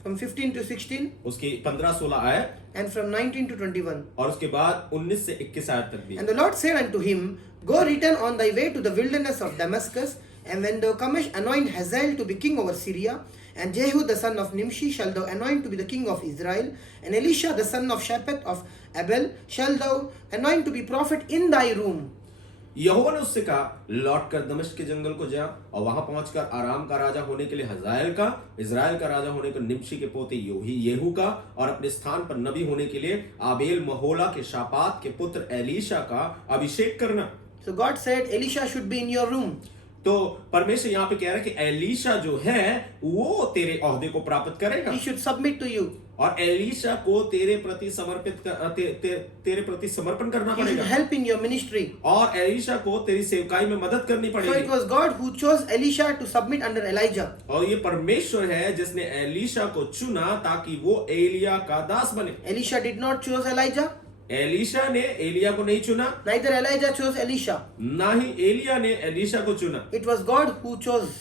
From 15 to 16 उसकी 15-16 आयत and from 19 to 21. और उसके बाद 19 से 21 आयत तक भी। And the Lord said unto him, Go return on thy way to the wilderness of Damascus, and when thou comest, anoint Hazael to be king over Syria, and Jehu the son of Nimshi shall thou anoint to be the king of Israel, and Elisha the son of Shaphat of Abel shall thou anoint to be prophet in thy room. यहोवा ने उससे कहा, लौट कर दमिश्क के जंगल को जा और वहां पहुंचकर आराम का राजा होने के लिए हजाएल का, इजराइल का राजा होने को निम्शी के पोते येहू का, और अपने स्थान पर नबी होने के लिए आबेल महोला के शापात के पुत्र एलीशा का अभिषेक करना। So God said Elisha should be in your room. तो परमेश्वर यहाँ पे कह रहा है कि एलीशा जो है वो तेरे ओहदे को प्राप्त करेगा। He should submit to you. और एलीशा को तेरे प्रति तेरे प्रति समर्पण करना He should पड़ेगा। help in your ministry. और एलीशा को तेरी सेवकाई में मदद करनी So it पड़ेगी। was God who chose Elisha to submit under Elijah. और ये परमेश्वर है जिसने एलीशा को चुना ताकि वो एलिया का दास बने। Elisha did not choose Elijah. Elisha ने एलिया को नहीं चुना, Neither Elijah chose Elisha. ना ही एलिया ने एलीशा को चुना। It was God who chose.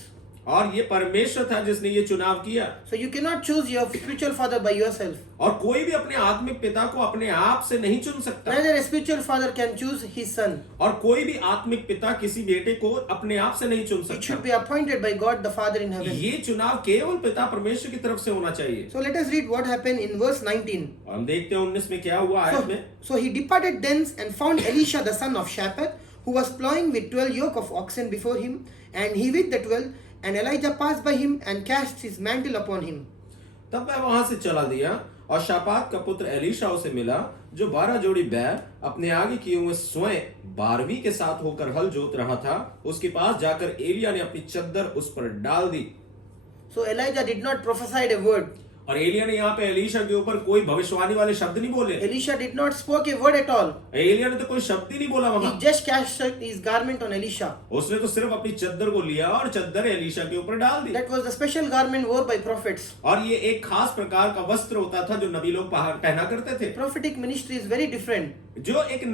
और ये परमेश्वर था जिसने ये चुनाव किया। So you cannot choose your spiritual father by yourself. और कोई भी अपने आत्मिक पिता को अपने आप से नहीं चुन सकता। Neither a spiritual father can choose his son. और कोई भी आत्मिक पिता किसी बेटे को अपने आप से नहीं चुन It should सकता। be appointed by God the Father in heaven. ये चुनाव केवल पिता परमेश्वर की तरफ से होना चाहिए। So let us read what happened in verse 19. और हम देखते हैं 19 में क्या हुआ आयत में। So he departed thence and found Elisha the son of Shaphat, who was plowing with 12 yoke of oxen before him, and he with the 12. And Elijah passed by him and cast his mantle upon him. तब वह वहां से चला दिया और शापात का पुत्र Elisha उसे मिला, जो 12 जोड़ी बैल अपने आगे किए हुए स्वयं 12वीं के साथ होकर हल जोत रहा था। उसके पास जाकर एलिया ने अपनी चद्दर उस पर डाल दी। So Elijah did not prophesy a word. और एलिया ने यहाँ पे एलीशा के ऊपर कोई भविष्यवाणी वाले शब्द नहीं बोले। Elisha did not spoke a word at all. Elia ने तो कोई शब्द ही नहीं बोला वहां। He just cast his garment on Elisha. उसने तो सिर्फ अपनी चद्दर को लिया और चद्दर एलीशा के ऊपर डाल दी। That was the special garment worn by prophets. और ये एक खास प्रकार का वस्त्र होता था जो नबी लोग पहना करते थे। Prophetic ministry is very different. जो एक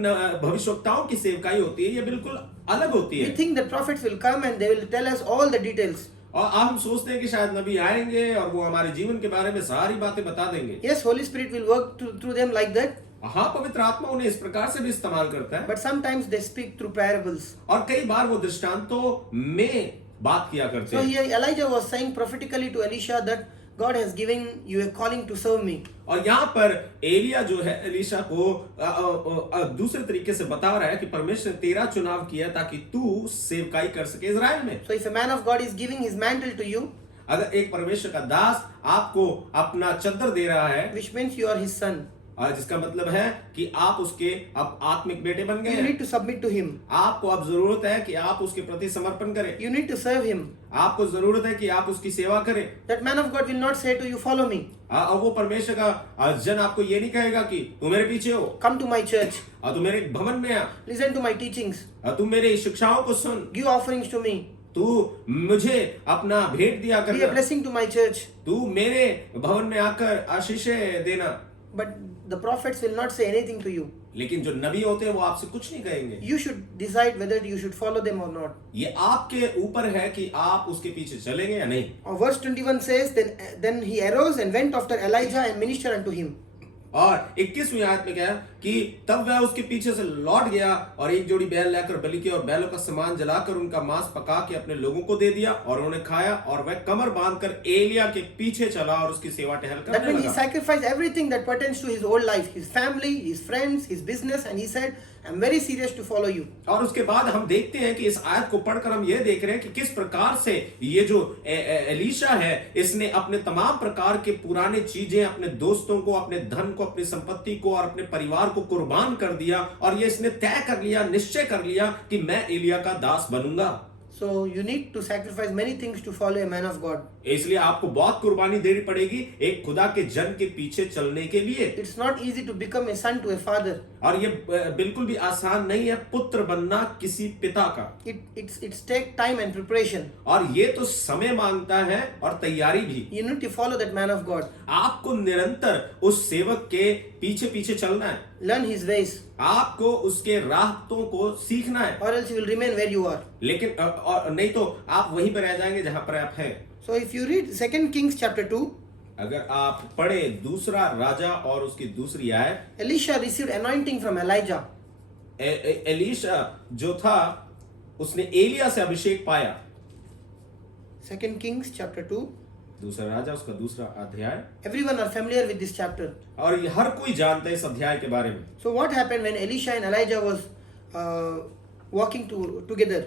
भविष्यवक्ताओं की सेवकाई होती है, ये बिल्कुल अलग होती We है। think that prophets will come and they will tell us all the details. और आप हम सोचते हैं कि शायद नबी आएंगे और वो हमारे जीवन के बारे में सारी बातें बता देंगे। Yes, Holy Spirit will work through them like that. हाँ, पवित्र आत्मा उन्हें इस प्रकार से भी इस्तेमाल करता है। But sometimes they speak through parables. और कई बार वो दृष्टांतों में बात किया करते So हैं। here Elijah was saying prophetically to Elisha that God has given you a calling to serve me. और यहाँ पर एलिया जो है एलीशा को दूसरे तरीके से बता रहा है कि परमेश्वर ने तेरा चुनाव किया ताकि तू सेवकाई कर सके इजराइल में। So if a man of God is giving his mantle to you, अगर एक परमेश्वर का दास आपको अपना चद्दर दे रहा है, which means you are his son, जिसका मतलब है कि आप उसके अब आत्मिक बेटे बन गए you हैं। need to submit to him. आपको अब जरूरत है कि आप उसके प्रति समर्पण करें। You need to serve him. आपको जरूरत है कि आप उसकी सेवा करें। That man of God will not say to you, follow me, और वो परमेश्वर का जन आपको ये नहीं कहेगा कि तू मेरे पीछे हो, come to my church, और तू मेरे भवन में आ, listen to my teachings, तू मेरी शिक्षाओं को सुन, give offerings to me, तू मुझे अपना भेंट दिया be a करना, blessing to my church. तू मेरे भवन में आकर आशीषें देना। But the prophets will not say anything to you. लेकिन जो नबी होते हैं वो आपसे कुछ नहीं कहेंगे। You should decide whether you should follow them or not. ये आपके ऊपर है कि आप उसके पीछे चलेंगे या नहीं। Or verse 21 says, then he arose and went after Elijah and ministered unto him. और 21वीं आयत में क्या है कि तब वह उसके पीछे से लौट गया और एक जोड़ी बैल लेकर बलि के और बैलों का सामान जलाकर उनका मांस पका के अपने लोगों को दे दिया और उन्होंने खाया, और वह कमर बांधकर एलिया के पीछे चला और उसकी सेवा टहल That करने means he लगा। sacrificed everything that pertains to his whole life, his family, his friends, his business, and he said, I'm very serious to follow you. और उसके बाद हम देखते हैं कि इस आयत को पढ़कर हम ये देख रहे हैं कि किस प्रकार से ये जो एलीशा है, इसने अपने तमाम प्रकार के पुराने चीजें, अपने दोस्तों को, अपने धन को, अपनी संपत्ति को और अपने परिवार को कुर्बान कर दिया, और ये इसने तय कर लिया, निश्चय कर लिया कि मैं एलिया का दास बनूंगा। So you need to sacrifice many things to follow a man of God. इसलिए आपको बहुत कुर्बानी देनी पड़ेगी एक खुदा के जन के पीछे चलने के लिए। It's not easy to become a son to a father. और ये बिल्कुल भी आसान नहीं है पुत्र बनना किसी पिता का। It's take time and preparation. और ये तो समय मांगता है और तैयारी भी। You need to follow that man of God. आपको निरंतर उस सेवक के पीछे पीछे चलना है। Learn his ways, आपको उसके रास्तों को सीखना है, or else you will remain where you are. लेकिन और नहीं तो आप वहीं पर रह जाएंगे जहां पर आप हैं। So if you read 2 Kings chapter 2, अगर आप पढ़े दूसरा राजा और उसकी दूसरी आयत, Elisha received anointing from Elijah. Elisha जो था उसने एलिया से अभिषेक पाया। 2 Kings chapter 2. दूसरा राजा उसका दूसरा अध्याय, Everyone are familiar with this chapter. और ये हर कोई जानता है इस अध्याय के बारे में। So what happened when Elisha and Elijah was walking together?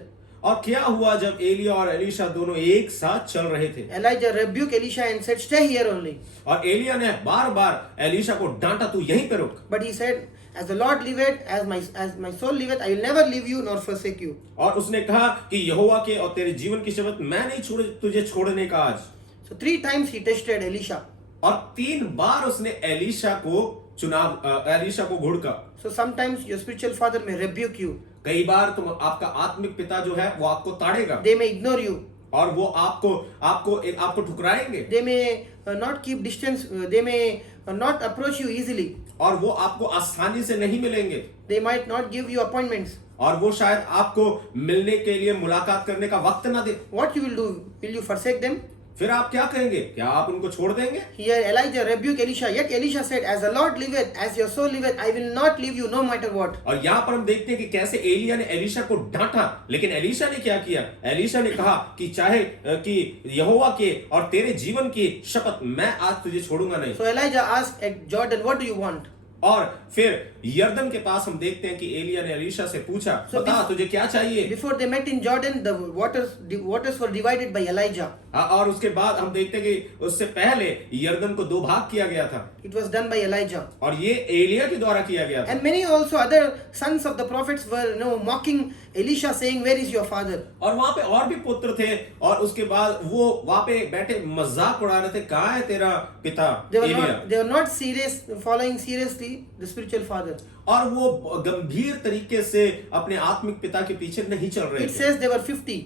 और क्या हुआ जब एलिया और एलीशा दोनों एक साथ चल रहे थे? Elijah rebuked Elisha and said, stay here only. और एलिया ने बार बार एलीशा को डांटा, तू यहीं पे रुक। But he said, as the Lord liveth, as my soul liveth, I will never leave you nor forsake you. और उसने कहा कि यहोवा के और तेरे जीवन की शपथ, मैं नहीं तुझे छोड़ने का आज। So 3 times he tested Elisha. और 3 बार उसने एलीशा को घुड़का। So sometimes your spiritual father may rebuke you. कई बार तुम आपका आत्मिक पिता जो है वो आपको ताड़ेगा, They may ignore you. और वो आपको ठुकराएंगे। They may not keep distance. They may not approach you easily. और वो आपको आसानी से नहीं मिलेंगे, They might not give you appointments. और वो शायद आपको मिलने के लिए मुलाकात करने का वक्त ना दे। What you will do? Will you forsake them? फिर आप क्या कहेंगे? क्या आप उनको छोड़ देंगे? Here Elijah rebuked Elisha. Yet Elisha said, "As the Lord liveth, as your soul liveth, I will not leave you, no matter what." और यहाँ पर हम देखते हैं कि कैसे एलिया ने एलीशा को डांटा, लेकिन एलीशा ने क्या किया? एलीशा ने कहा कि चाहे कि यहोवा के और तेरे जीवन की शपथ, मैं आज तुझे छोड़ूंगा नहीं। So Elijah asked at Jordan, "What do you want?" और फिर यरदन के पास हम देखते हैं कि एलिया ने एलीशा से पूछा, So बता तुझे क्या चाहिए? Before they met in Jordan, the waters were divided by Elijah. और उसके बाद हम देखते हैं कि उससे पहले यरदन को दो भाग किया गया था, It was done by Elijah. और ये एलिया के द्वारा किया गया था। And many also other sons of the prophets were mocking Elisha, saying, "Where is your father?" और वहां पे और भी पुत्र थे, और उसके बाद वो वहां पे बैठे मजाक उड़ा रहे थे, कहाँ है तेरा पिता Elia? They were not following seriously the spiritual father. और वो गंभीर तरीके से अपने आत्मिक पिता के पीछे नहीं चल रहे It थे। says they were 50.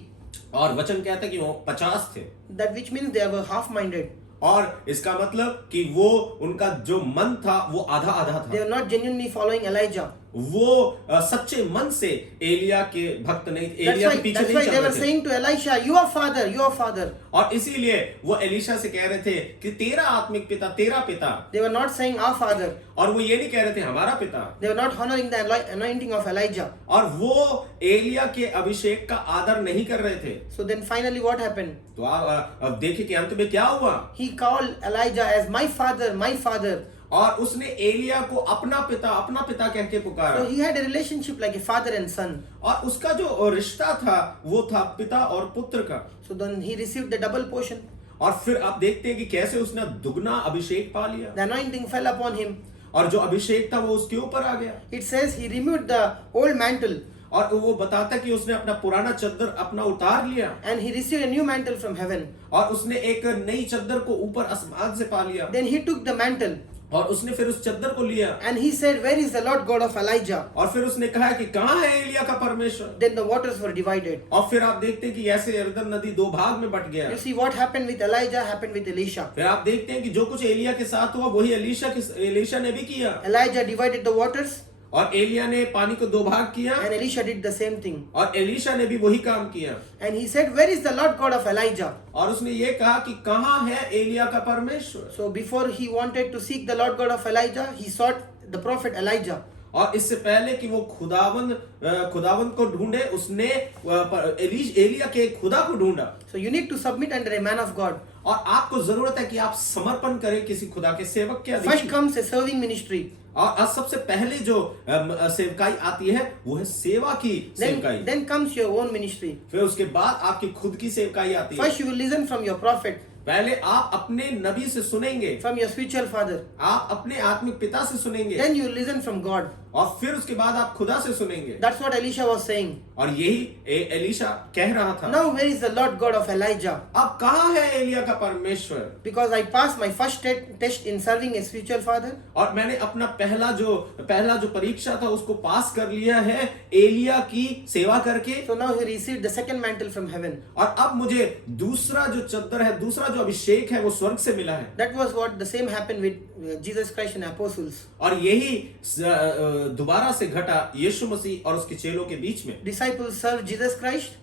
और वचन कहता है कि वो 50 थे, That which means they were half-minded. और इसका मतलब कि वो उनका जो मन था वो आधा आधा They था। were not genuinely following Elijah. वो सच्चे मन से एलिया के भक्त नहीं, एलिया के पीछे That's नहीं why चल they were रहे थे। saying to Elisha, "Your father, your father." और इसीलिए वो एलीशा से कह रहे थे कि तेरा आत्मिक पिता, तेरा पिता। They were not saying our father. और वो ये नहीं कह रहे थे हमारा पिता। They were not honoring the anointing of Elijah. और वो एलिया के अभिषेक का आदर नहीं कर रहे थे। So then finally what happened? तो अब देखिए कि अंत में क्या हुआ। He called Elijah as my father, my father. और उसने एलिया को अपना पिता कह के पुकारा। So he had a relationship like a father and son. और उसका जो रिश्ता था वो था पिता और पुत्र का। So then he received the double portion. और फिर आप देखते हैं कि कैसे उसने दुगना अभिषेक पा लिया, The anointing fell upon him. और जो अभिषेक था वो उसके ऊपर आ गया। It says he removed the old mantle और वो बताता है कि उसने अपना पुराना चद्दर अपना उतार लिया, and he received a new mantle from heaven. और उसने एक नई चद्दर को ऊपर आसमान से पा लिया। Then he took the mantle और उसने फिर उस चद्दर को लिया, and he said, "Where is the Lord God of Elijah?" और फिर उसने कहा कि कहाँ है एलिया का परमेश्वर। Then the waters were divided. और फिर आप देखते हैं कि ऐसे यरदन नदी दो भाग में बट गया। You see what happened with Elijah happened with Elisha. फिर आप देखते हैं कि जो कुछ एलिया के साथ हुआ वही एलीशा ने भी किया, Elijah divided the waters और एलिया ने पानी को दो भाग किया, and Elisha did the same thing. और एलीशा ने भी वही काम किया। And he said, "Where is the Lord God of Elijah?" और उसने ये कहा कि कहाँ है एलिया का परमेश्वर। So before he wanted to seek the Lord God of Elijah, he sought the prophet Elijah. और इससे पहले कि वो खुदावंद को ढूंढे, उसने एलिया के खुदा को ढूंढा। So you need to submit under a man of God. और आपको जरूरत है कि आप समर्पण करें किसी खुदा के सेवक के First अधीन। comes a serving ministry. और सबसे पहले जो सेवकाई आती है वो है सेवा की सेवकाई। Then comes your own ministry. फिर उसके बाद आपकी खुद की सेवकाई आती है। First you will listen from your prophet, पहले आप अपने नबी से सुनेंगे, from your spiritual father. आप अपने आत्मिक पिता से सुनेंगे, Then you will listen from God. और फिर उसके बाद आप खुदा से सुनेंगे। That's what Elisha was saying. और यही एलीशा कह रहा था। Now where is the Lord God of Elijah? अब कहाँ है एलिया का परमेश्वर? Because I passed my first test in serving a spiritual father. और मैंने अपना पहला जो परीक्षा था उसको पास कर लिया है एलिया की सेवा करके। So now he received the second mantle from heaven. और अब मुझे दूसरा जो चद्दर है, दूसरा जो अभिषेक है वो स्वर्ग से मिला है। That was what the same happened with Jesus Christ and apostles. और यही दोबारा से घटा यीशु मसीह और उसके चेलों के बीच में। Disciples served Jesus Christ.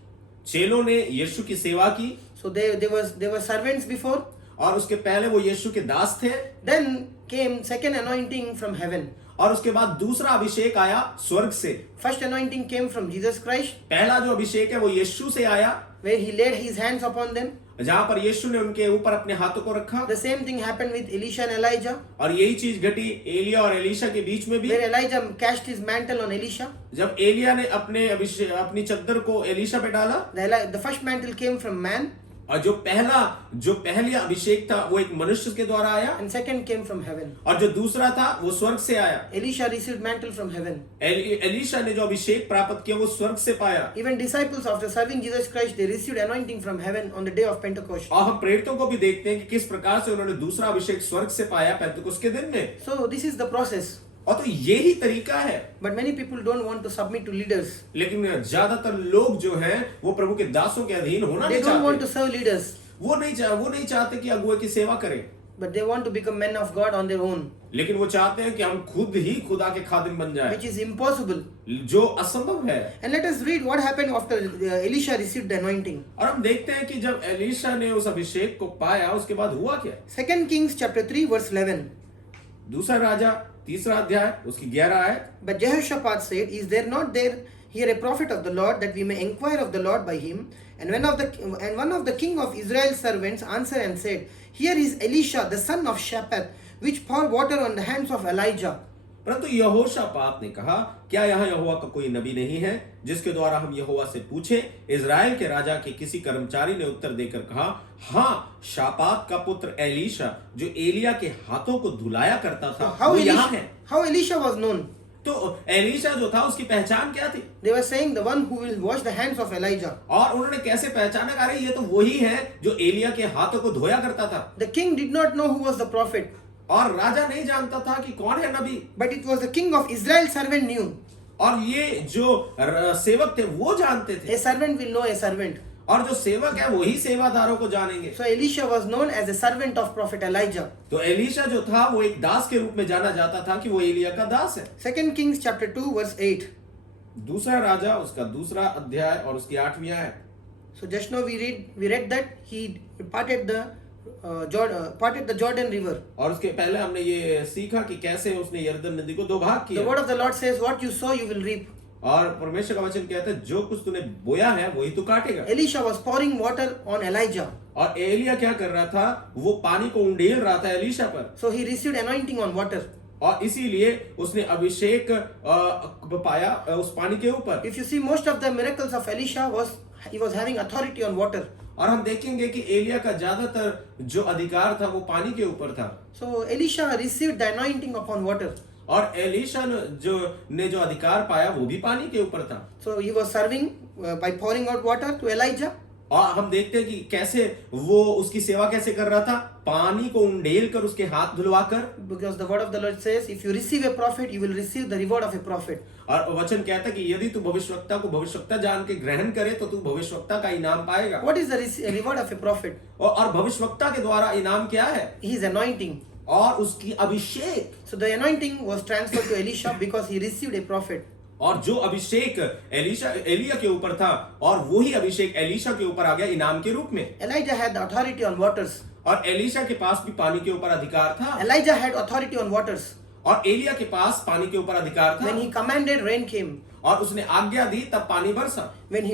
चेलों ने यीशु की सेवा की, So they were servants before. और उसके पहले वो यीशु के दास थे। Then came second anointing from heaven. और उसके बाद दूसरा अभिषेक आया स्वर्ग से। First anointing came from Jesus Christ, पहला जो अभिषेक है वो यीशु से आया, where he laid his hands upon them. जहां पर यीशु ने उनके ऊपर अपने हाथों को रखा। The same thing happened with Elisha and Elijah, और यही चीज घटी एलिया और एलीशा के बीच में भी। where Elijah cast his mantle on Elisha. जब एलिया ने अपनी चद्दर को एलीशा पे डाला, The first mantle came from man, और जो पहला अभिषेक था वो एक मनुष्य के द्वारा आया, and second came from heaven. और जो दूसरा था वो स्वर्ग से आया। Elisha received mantle from heaven. Elisha ने जो अभिषेक प्राप्त किया वो स्वर्ग से पाया। Even disciples after serving Jesus Christ, they received anointing from heaven on the day of Pentecost. और हम प्रेरितों को भी देखते हैं कि किस प्रकार से उन्होंने दूसरा अभिषेक स्वर्ग से पाया पेंतुकोस्त के दिन में। So this is the process. और तो यही तरीका है। But many people don't want to submit to leaders. लेकिन ज्यादातर लोग जो हैं वो प्रभु के दासों के अधीन होना They नहीं don't want to चाहते। serve leaders, वो नहीं चाहते कि अगुवे की सेवा करें, but they want to become men of God on their own. लेकिन वो चाहते हैं कि हम खुद ही खुदा के खादिम बन जाएं, which is impossible. जो असंभव है। And let us read what happened after Elisha received the anointing. और हम देखते हैं कि जब एलीशा ने उस अभिषेक को पाया उसके बाद हुआ क्या। 2 Kings chapter 3 verse 11. दूसरा राजा 3 अध्याय उसकी 11 आयत। But Jehoshaphat said, Is there not there here a prophet of the Lord, that we may inquire of the Lord by him? And one of the king of Israel's servants answered and said, Here is Elisha the son of Shaphat, which poured water on the hands of Elijah. परंतु यहोशापात ने कहा, क्या यहाँ यहोवा का कोई नबी नहीं है जिसके द्वारा हम यहोवा से पूछे। इजराइल के राजा के किसी कर्मचारी ने उत्तर देकर कहा, हाँ, शापात का पुत्र एलीशा जो एलिया के हाथों को धुलाया करता था, वो यहाँ है। How Elisha was known? तो एलीशा जो था उसकी पहचान क्या थी। They were saying the one who will wash the hands of Elijah. और उन्होंने कैसे पहचाना, अरे ये तो वही है जो एलिया के हाथों को धोया करता था। The king did not know who was the prophet, और राजा नहीं जानता था कि कौन है नबी, but it was the king of Israel's servant knew. और ये जो सेवक थे वो जानते थे। A servant will know a servant. और जो सेवक है वही सेवादारों को जानेंगे। So Elisha was known as a servant of prophet Elijah. तो एलीशा जो था वो एक दास के रूप में जाना जाता था कि वो एलिया का दास है। 2 Kings chapter 2 verse 8. दूसरा राजा उसका 2 अध्याय और उसकी 8वीं आयत। So just now we read that he parted the Jordan river. और उसके पहले हमने ये सीखा कि कैसे उसने यरदन नदी को 2 भाग The किया। word of the Lord says, what you sow you will reap. और परमेश्वर का वचन कहता है, जो कुछ तूने बोया है वही तू काटेगा। Elisha was pouring water on Elijah. और एलिया क्या कर रहा था, वो पानी को उंडेल रहा था एलीशा पर। So he received anointing on water. और इसीलिए उसने अभिषेक पाया उस पानी के ऊपर। If you see, most of the miracles of Elisha he was having authority on water. और हम देखेंगे कि एलिया का ज्यादातर जो अधिकार था वो पानी के ऊपर था। So Elisha received the anointing upon water. और एलीशा ने जो अधिकार पाया वो भी पानी के ऊपर था। So he was serving by pouring out water to Elijah. और हम देखते हैं कि कैसे वो उसकी सेवा कैसे कर रहा था, पानी को उंडेल कर उसके हाथ धुलवाकर। Because the word of the Lord says, if you receive a prophet, you will receive the reward of a prophet. और वचन कहता है कि यदि तू भविष्यवक्ता को भविष्यवक्ता जान के ग्रहण करे तो तू भविष्यवक्ता का इनाम पाएगा। What is the reward of a prophet? और भविष्यवक्ता के द्वारा इनाम क्या है? His anointing. और उसकी अभिषेक। So the anointing was transferred to Elisha because he received a prophet. और जो अभिषेक एलिया के ऊपर था और वही अभिषेक एलीशा के ऊपर आ गया इनाम के रूप में। Elijah had the authority on waters. और एलीशा के पास भी पानी के ऊपर अधिकार था। Elijah had authority on waters. और एलिया के पास पानी के ऊपर अधिकार था। When he commanded, rain came. और उसने आज्ञा दी तब पानी बरसा। When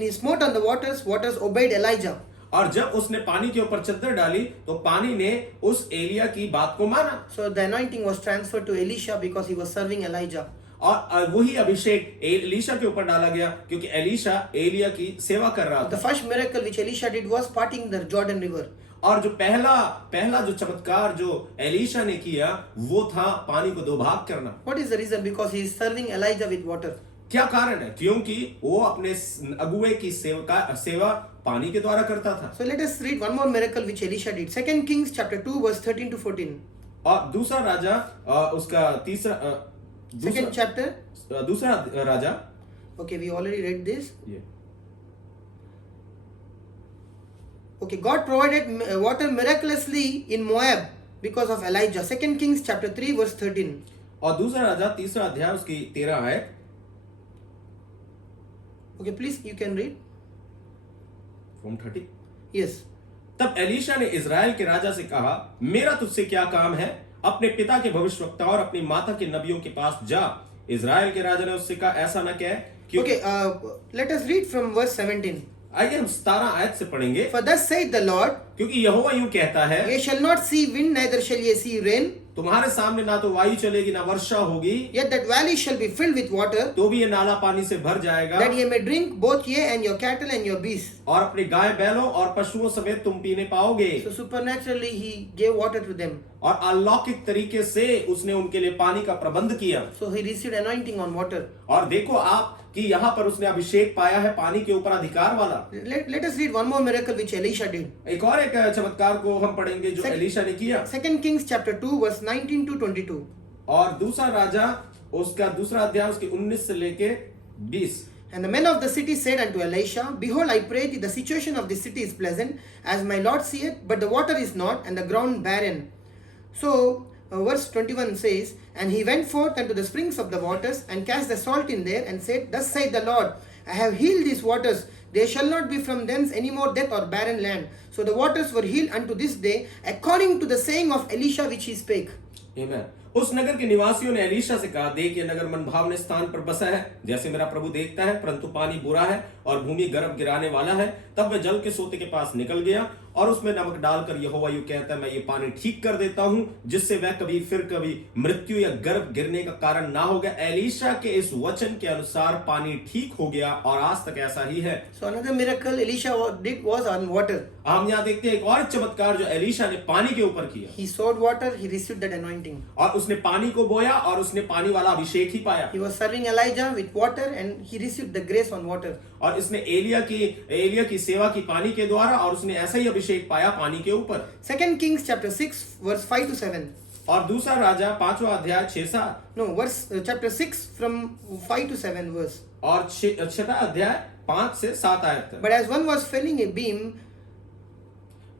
he smote on the waters obeyed Elijah. और जब उसने पानी के ऊपर चद्दर डाली तो पानी ने उस एलिया की बात को माना। So the anointing was transferred to Elisha because he was serving Elijah. और वही अभिषेक एलीशा के ऊपर डाला गया क्योंकि एलीशा एलिया की सेवा कर रहा The था। first miracle which Elisha did was parting the Jordan river. और जो पहला जो चमत्कार जो एलीशा ने किया वो था पानी को 2 भाग करना। What is the reason? Because he is serving Elijah with water. क्या कारण है? क्योंकि वो अपने अगुवे की सेवा पानी के द्वारा करता था। So let us read one more miracle which Elisha did. 2 Kings chapter 2 verse 13 to 14. और दूसरा राजा उसका Second chapter. दूसरा राजा। Okay, we already read this. ये Okay, God provided water miraculously in Moab because of Elijah. 2 Kings chapter 3 verse 13. और दूसरा राजा 3 अध्याय उसकी 13 आयत। Okay, please you can read. From 30. Yes. तब एलीशा ने इजराइल के राजा से कहा, मेरा तुझसे क्या काम है? अपने पिता के भविष्यवक्ता और अपनी माता के नबियों के पास जा। इजराइल के राजा ने उससे कहा, ऐसा न कह। Okay, let us read from verse 17. आइए हम 17 आयत से पढ़ेंगे। For thus saith the Lord, क्योंकि यहोवा यूं कहता है, ye shall not see wind, neither shall ye see rain, तुम्हारे सामने ना तो वायु चलेगी ना वर्षा होगी, yet that valley shall be filled with water, तो भी ये नाला पानी से भर जाएगा, that ye may drink, both ye and your cattle and your beasts. और अपने गाय बैलों और पशुओं समेत तुम पीने पाओगे। So supernaturally he gave water to them. और अलौकिक तरीके से उसने उनके लिए पानी का प्रबंध किया। So he received anointing on water. और देखो आप कि यहाँ पर उसने अभिषेक पाया है पानी के ऊपर अधिकार वाला। Let us read one more miracle which Elisha did. एक और एक चमत्कार को हम पढ़ेंगे जो एलीशा ने किया। 2 Kings chapter 2 verse 19 to 22. और दूसरा राजा उसका 2 अध्याय उसके 19 से लेके 20। And the men of the city said unto Elisha, Behold, I pray thee, the situation of this city is pleasant, as my Lord seeth, but the water is not, and the ground barren. So verse 21 says, And he went forth unto the springs of the waters, and cast the salt in there, and said, Thus saith the Lord, I have healed these waters. There shall not be from thence any more death or barren land. So the waters were healed unto this day, according to the saying of Elisha which he spake. Amen. उस नगर के निवासियों ने Elisha से कहा, देख ये नगर मनभावने स्थान पर बसा है, जैसे मेरा प्रभु देखता है, परंतु पानी बुरा है और भूमि गर्भ गिराने वाला है। तब वह जल के सोते के पास निकल गया और उसमें नमक डालकर यहोवा यूं कहता है, मैं ये पानी ठीक कर देता हूं, जिससे वह कभी मृत्यु या गर्भ गिरने का कारण ना होगा। एलीशा के इस वचन के अनुसार पानी ठीक हो गया और आज तक ऐसा ही है। So another miracle Elisha did was on water. हम यहाँ देखते हैं एक और चमत्कार जो एलीशा ने पानी के ऊपर किया। He sowed water, he received that anointing. और उसने पानी को बोया और उसने पानी वाला अभिषेक ही पाया। He was serving Elijah with water and he received the grace on water. और इसने एलिया की सेवा की पानी के द्वारा और उसने ऐसा ही अभिषेक पाया पानी के ऊपर। 2 Kings chapter 6 verse 5 to 7. और दूसरा राजा 5वां अध्याय 6-7 No, chapter 6 from 5 to 7 verse. और 6वां अध्याय 5 से 7 आयत तक। But as one was felling a beam,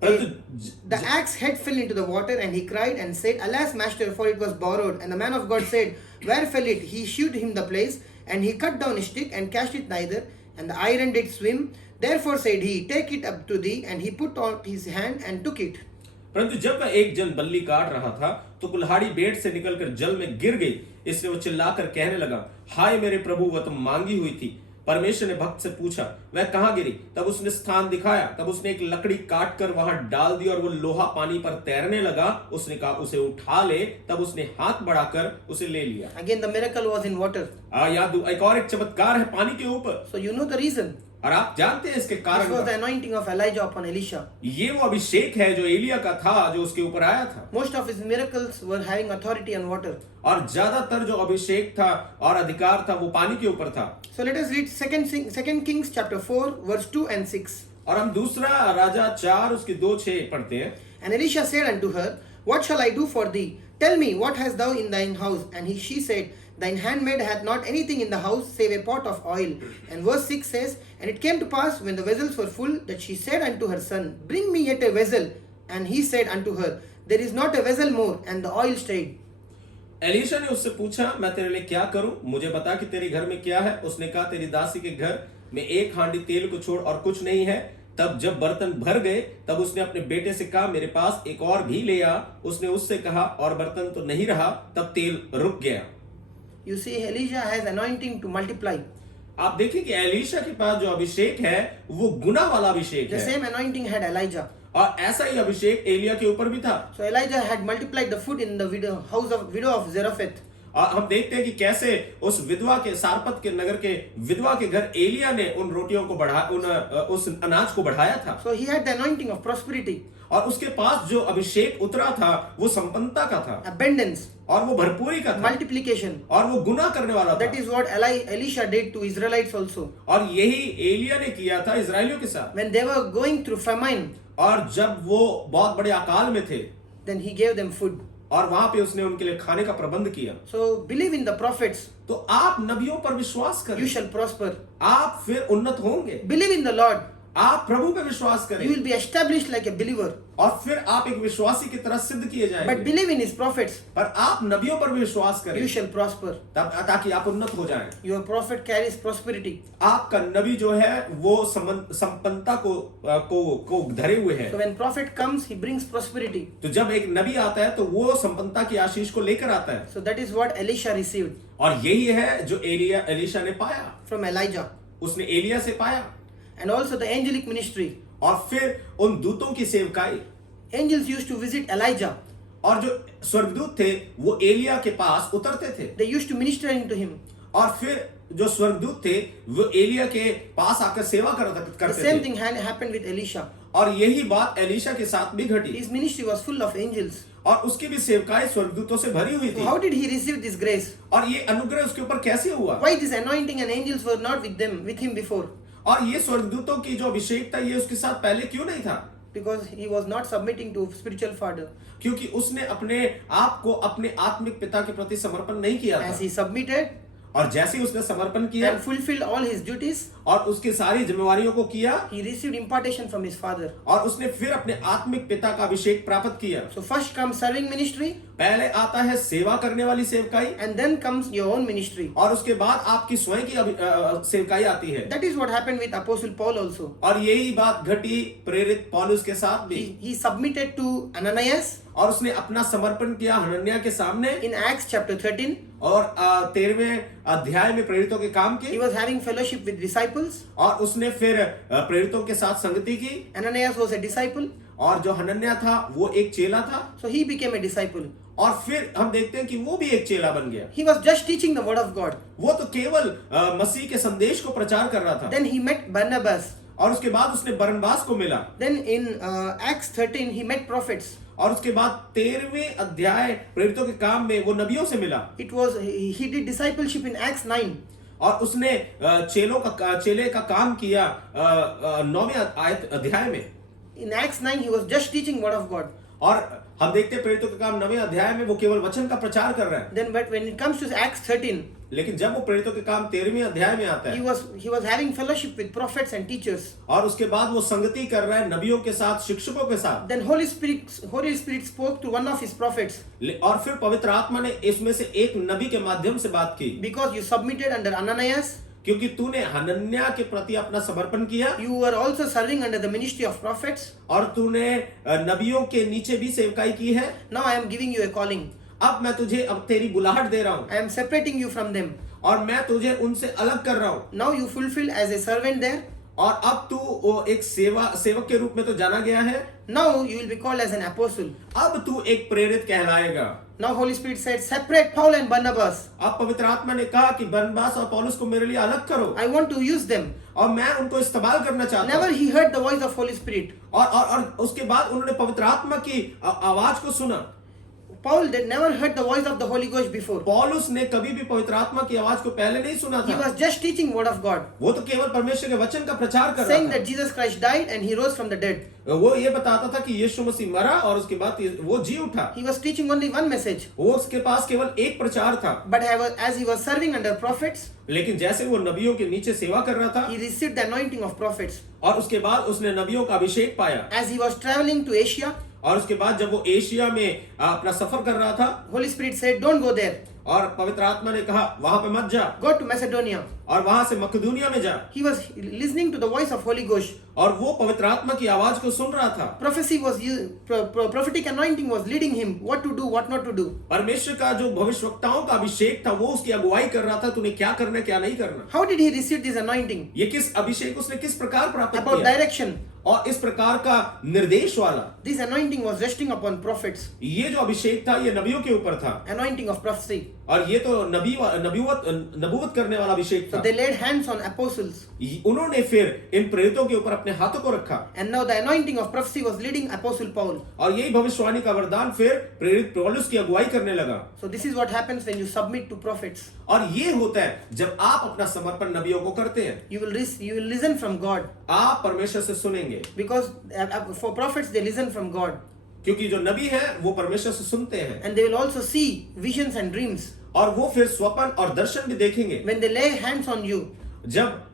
the axe head fell into the water, and he cried and said, Alas, master, for it was borrowed. And the man of God said, Where fell it? He shewed him the place, and he cut down a stick and cast it thither, and the iron did swim. Therefore said he, Take it up to thee. And he put out his hand and took it. परंतु जब वह एक जन बल्ली काट रहा था तो कुल्हाड़ी बेट से निकलकर जल में गिर गई। इसलिए वो चिल्लाकर कहने लगा, हाय मेरे प्रभु, वह तो मांगी हुई थी। परमेश्वर ने भक्त से पूछा, वह कहाँ गिरी? तब उसने स्थान दिखाया। तब उसने एक लकड़ी काट कर वहां डाल दी और वो लोहा पानी पर तैरने लगा। उसने कहा, उसे उठा ले। तब उसने हाथ बढ़ाकर उसे ले लिया। Again, the miracle was in water. यहाँ एक और एक चमत्कार है पानी के ऊपर। So you know the reason. और आप जानते हैं इसके This कारण was the का। anointing of Elijah upon Elisha. ये वो अभिषेक है जो एलिया का था, जो उसके ऊपर आया था। Most of his miracles were having authority on water. और ज्यादातर जो अभिषेक था और अधिकार था वो पानी के ऊपर था। So let us read 2 Kings chapter 4 verse 2 and 6. और हम दूसरा राजा 4 उसके 2-6 पढ़ते हैं। And Elisha said unto her, What shall I do for thee? Tell me, what hast thou in thine house? And she said, Thine handmaid hath not anything in the house save a pot of oil. And verse 6 says, And it came to pass, when the vessels were full, that she said unto her son, Bring me yet a vessel. And he said unto her, There is not a vessel more. And the oil stayed. Elisha ने उससे पूछा, मैं तेरे लिए क्या करूं? मुझे बता कि तेरे घर में क्या है। उसने कहा, तेरी दासी के घर में एक हांडी तेल को छोड़ और कुछ नहीं है। तब जब बर्तन भर गए, तब उसने अपने बेटे से कहा, मेरे पास एक और भी ले आ। उसने उससे कहा, और बर्तन तो नहीं रहा। तब तेल रुक गया। You see, Elijah has anointing to multiply. आप देखिए कि एलीशा के पास जो अभिषेक है वो गुना वाला अभिषेक The है। same anointing had Elijah. और ऐसा ही अभिषेक एलिया के ऊपर भी था। So Elijah had multiplied the food in the widow of Zarephath. और हम देखते हैं कि कैसे उस विधवा के सारपत के नगर के विधवा के घर एलिया ने उन रोटियों को उस अनाज को बढ़ाया था। So he had the anointing of prosperity. और उसके पास जो अभिषेक उतरा था वो संपन्नता का था, Abundance. और वो भरपूरी का था, Multiplication. और वो गुना करने वाला That था। is what Elisha did to Israelites also. और यही एलिया ने किया था इजरायलियों के साथ। When they were going through famine, और जब वो बहुत बड़े अकाल में थे, then he gave them food. और वहां पे उसने उनके लिए खाने का प्रबंध किया। So believe in the prophets, तो आप नबियों पर विश्वास करें, you shall prosper. आप फिर उन्नत होंगे। Believe in the Lord, आप प्रभु पे विश्वास करें, you will be established like a believer. और फिर आप एक विश्वासी की तरह सिद्ध किए But जाएंगे। believe in his prophets, पर आप नबियों पर भी विश्वास करें, you shall prosper. तब ताकि आप उन्नत हो जाएं। Your prophet carries prosperity. आपका नबी जो है वो संपन्नता को धरे हुए है। So when prophet comes, he brings prosperity. तो जब एक नबी आता है तो वो संपन्नता की आशीष को लेकर आता है। So that is what Elisha received और यही है जो एलीशा ने पाया, from Elijah. उसने एलिया से पाया। And also the angelic ministry. और फिर उन दूतों की सेवकाई। Angels used to visit Elijah. और जो स्वर्गदूत थे वो एलिया के पास उतरते थे। They used to minister into him. और फिर जो स्वर्गदूत थे वो एलिया के पास आकर सेवा The करते same थे। thing had happened with Elisha. और यही बात एलीशा के साथ भी घटी। His ministry was full of angels. और उसकी भी सेवकाई स्वर्गदूतों से भरी हुई So थी। how did he receive this grace? और ये अनुग्रह उसके ऊपर कैसे हुआ? Why this anointing and angels were not with him before? और ये स्वर्गदूतों की जो अभिषेक था ये उसके साथ पहले क्यों नहीं था? Because he was not submitting to spiritual father. क्योंकि उसने अपने आप को अपने आत्मिक पिता के प्रति समर्पण नहीं किया था। As he submitted, और जैसे ही उसने समर्पण किया and fulfilled all his duties, और उसकी सारी जिम्मेवारियों को किया he received impartation from his father. और उसने फिर अपने आत्मिक पिता का अभिषेक प्राप्त किया। So first comes serving ministry, पहले आता है सेवा करने वाली सेवकाई and then comes your own ministry. और उसके बाद आपकी स्वयं की सेवकाई आती है। That is what happened with Apostle Paul also. और यही बात घटी प्रेरित पौलुस के साथ भी He submitted to Ananias और उसने अपना समर्पण किया हनन्याह के सामने in Acts chapter 13. और 13वें अध्याय में प्रेरितों के काम He की was having fellowship with disciples. और उसने फिर प्रेरितों के साथ संगति की Ananias was a disciple, और जो हनन्याह था वो एक चेला था so he became a disciple. और फिर हम देखते हैं कि वो भी एक चेला बन गया। He was just teaching the word of God. वो तो केवल मसीह के संदेश को प्रचार कर रहा था Then he met Barnabas. और उसके बाद उसने बरनबास को मिला Then in Acts 13 he met prophets. और उसके बाद 13वें अध्याय प्रेरितों के काम में वो नबियों से मिला It was he did discipleship in Acts 9. और उसने चेले का काम किया 9वें अध्याय में। In Acts 9 he was just teaching word of God. और हम देखते हैं प्रेरितों के काम 9वें अध्याय में वो केवल वचन का प्रचार कर रहा है। Then but when it comes to Acts 13, लेकिन जब वो प्रेरितों के काम 13वें अध्याय में आता he है was having fellowship with prophets and teachers. और उसके बाद वो संगति कर रहा है नबियों के साथ शिक्षकों के साथ Then Holy Spirit spoke to one of his prophets. और फिर पवित्र आत्मा ने इसमें से एक नबी के माध्यम से बात की Because you submitted under Ananias, क्योंकि तूने हनन्याह के प्रति अपना समर्पण किया you were also serving under the ministry of prophets. और तूने नबियों के नीचे भी सेवकाई की है। Now I am giving you a calling. अब मैं तुझे अब तेरी बुलाहट दे रहा हूँ I am separating you from them. और मैं तुझे उनसे अलग कर रहा हूँ Now you fulfill as a servant there. और अब तू वो एक सेवक के रूप में तो जाना गया है। Now you will be called as an apostle. अब तू एक प्रेरित कहलाएगा। Now Holy Spirit said, separate Paul and Barnabas. अब पवित्र आत्मा ने कहा कि बरनबास और पौलुस को मेरे लिए अलग करो I want to use them. और मैं उनको इस्तेमाल करना चाहता Never हूँ। he heard the voice of Holy Spirit. और उसके बाद उन्होंने पवित्र आत्मा की आवाज को सुना। Paul did never heard the voice of the Holy Ghost before. पौलुस ने कभी भी पवित्र आत्मा की आवाज को पहले नहीं सुना He था। was just teaching word of God, वो तो केवल परमेश्वर के वचन का प्रचार कर saying रहा that Jesus Christ died and he rose from the dead. था। वो ये बताता था कि यीशु मसीह मरा और उसके बाद वो जी उठा। He was teaching only one message. वो उसके पास केवल एक प्रचार था। But as he was serving under prophets, लेकिन जैसे वो नबियों के नीचे सेवा कर रहा था he received the anointing of prophets. और उसके बाद उसने नबियों का अभिषेक पाया As he was traveling to Asia, और उसके बाद जब वो एशिया में अपना सफर कर रहा था Holy Spirit said, don't go there. और पवित्र आत्मा ने कहा वहां पे मत जा Go to Macedonia. और वहां से मकदूनिया में जा। He was listening to the voice of Holy Ghost. और वो पवित्र आत्मा की आवाज को सुन रहा था। Prophecy was prophetic anointing was leading him what to do, what not to do. परमेश्वर का जो भविष्यवक्ताओं का अभिषेक था वो उसकी अगुवाई कर रहा था, तूने क्या करना क्या नहीं करना। How did he receive this anointing? ये किस अभिषेक उसने किस प्रकार प्राप्त About किया direction. और इस प्रकार का निर्देश वाला This anointing was resting upon prophets. ये जो अभिषेक था ये नबियों के ऊपर था Anointing of prophecy. और ये तो नबूवत करने वाला अभिषेक So था। they laid hands on apostles. उन्होंने फिर इन प्रेरितों के ऊपर अपने हाथों को रखा And now the anointing of prophecy was leading Apostle Paul. और यही भविष्यवाणी का वरदान फिर प्रेरित पौलुस की अगुवाई करने लगा। So this is what happens when you submit to prophets. और ये होता है जब आप अपना समर्पण नबियों को करते हैं। You will listen from God. आप परमेश्वर से सुनेंगे Because for prophets they listen from God. क्योंकि जो नबी हैं वो परमेश्वर से सुनते हैं And they will also see visions and dreams. और वो फिर स्वप्न और दर्शन भी देखेंगे। When they lay hands on you, जब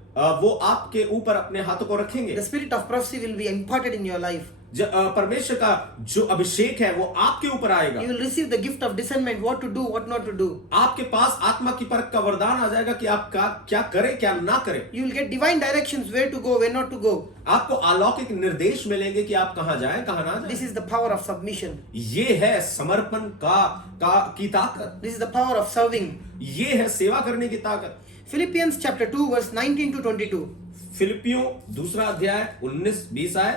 वो आपके ऊपर अपने हाथों को रखेंगे the spirit of prophecy will be imparted in your life. परमेश्वर का जो अभिषेक है वो आपके ऊपर आएगा। You will receive the gift of discernment, what to do, what not to do. आपके पास आत्मा की परख का वरदान आ जाएगा कि आप क्या करें क्या ना करें। You will get divine directions where to go, where not to go. आपको अलौकिक निर्देश मिलेंगे कि आप कहाँ जाएं कहाँ ना This जाएं। is the power of submission. ये है समर्पण की ताकत। This is the power of serving. ये है सेवा करने की ताकत। Philippians chapter 2 verse 19 to 22. फिलिपियों दूसरा अध्याय 19-20 आए।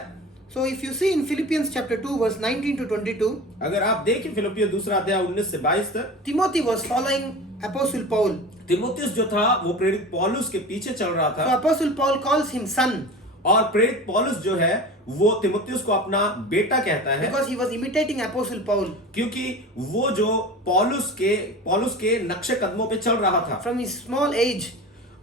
So if you see in Philippians chapter 2 verse 19 to 22, अगर आप देखें फिलिपियों दूसरा अध्याय 19 से 22 तक, Timothy was following Apostle Paul. तिमुथियुस जो था वो प्रेरित पौलुस के पीछे चल रहा So था Apostle Paul calls him son और प्रेरित पौलुस जो है वो तिमुथियुस को अपना बेटा कहता है because he was imitating Apostle Paul. क्योंकि वो जो पौलुस के नक्शे कदमों पे चल रहा था। From his small age,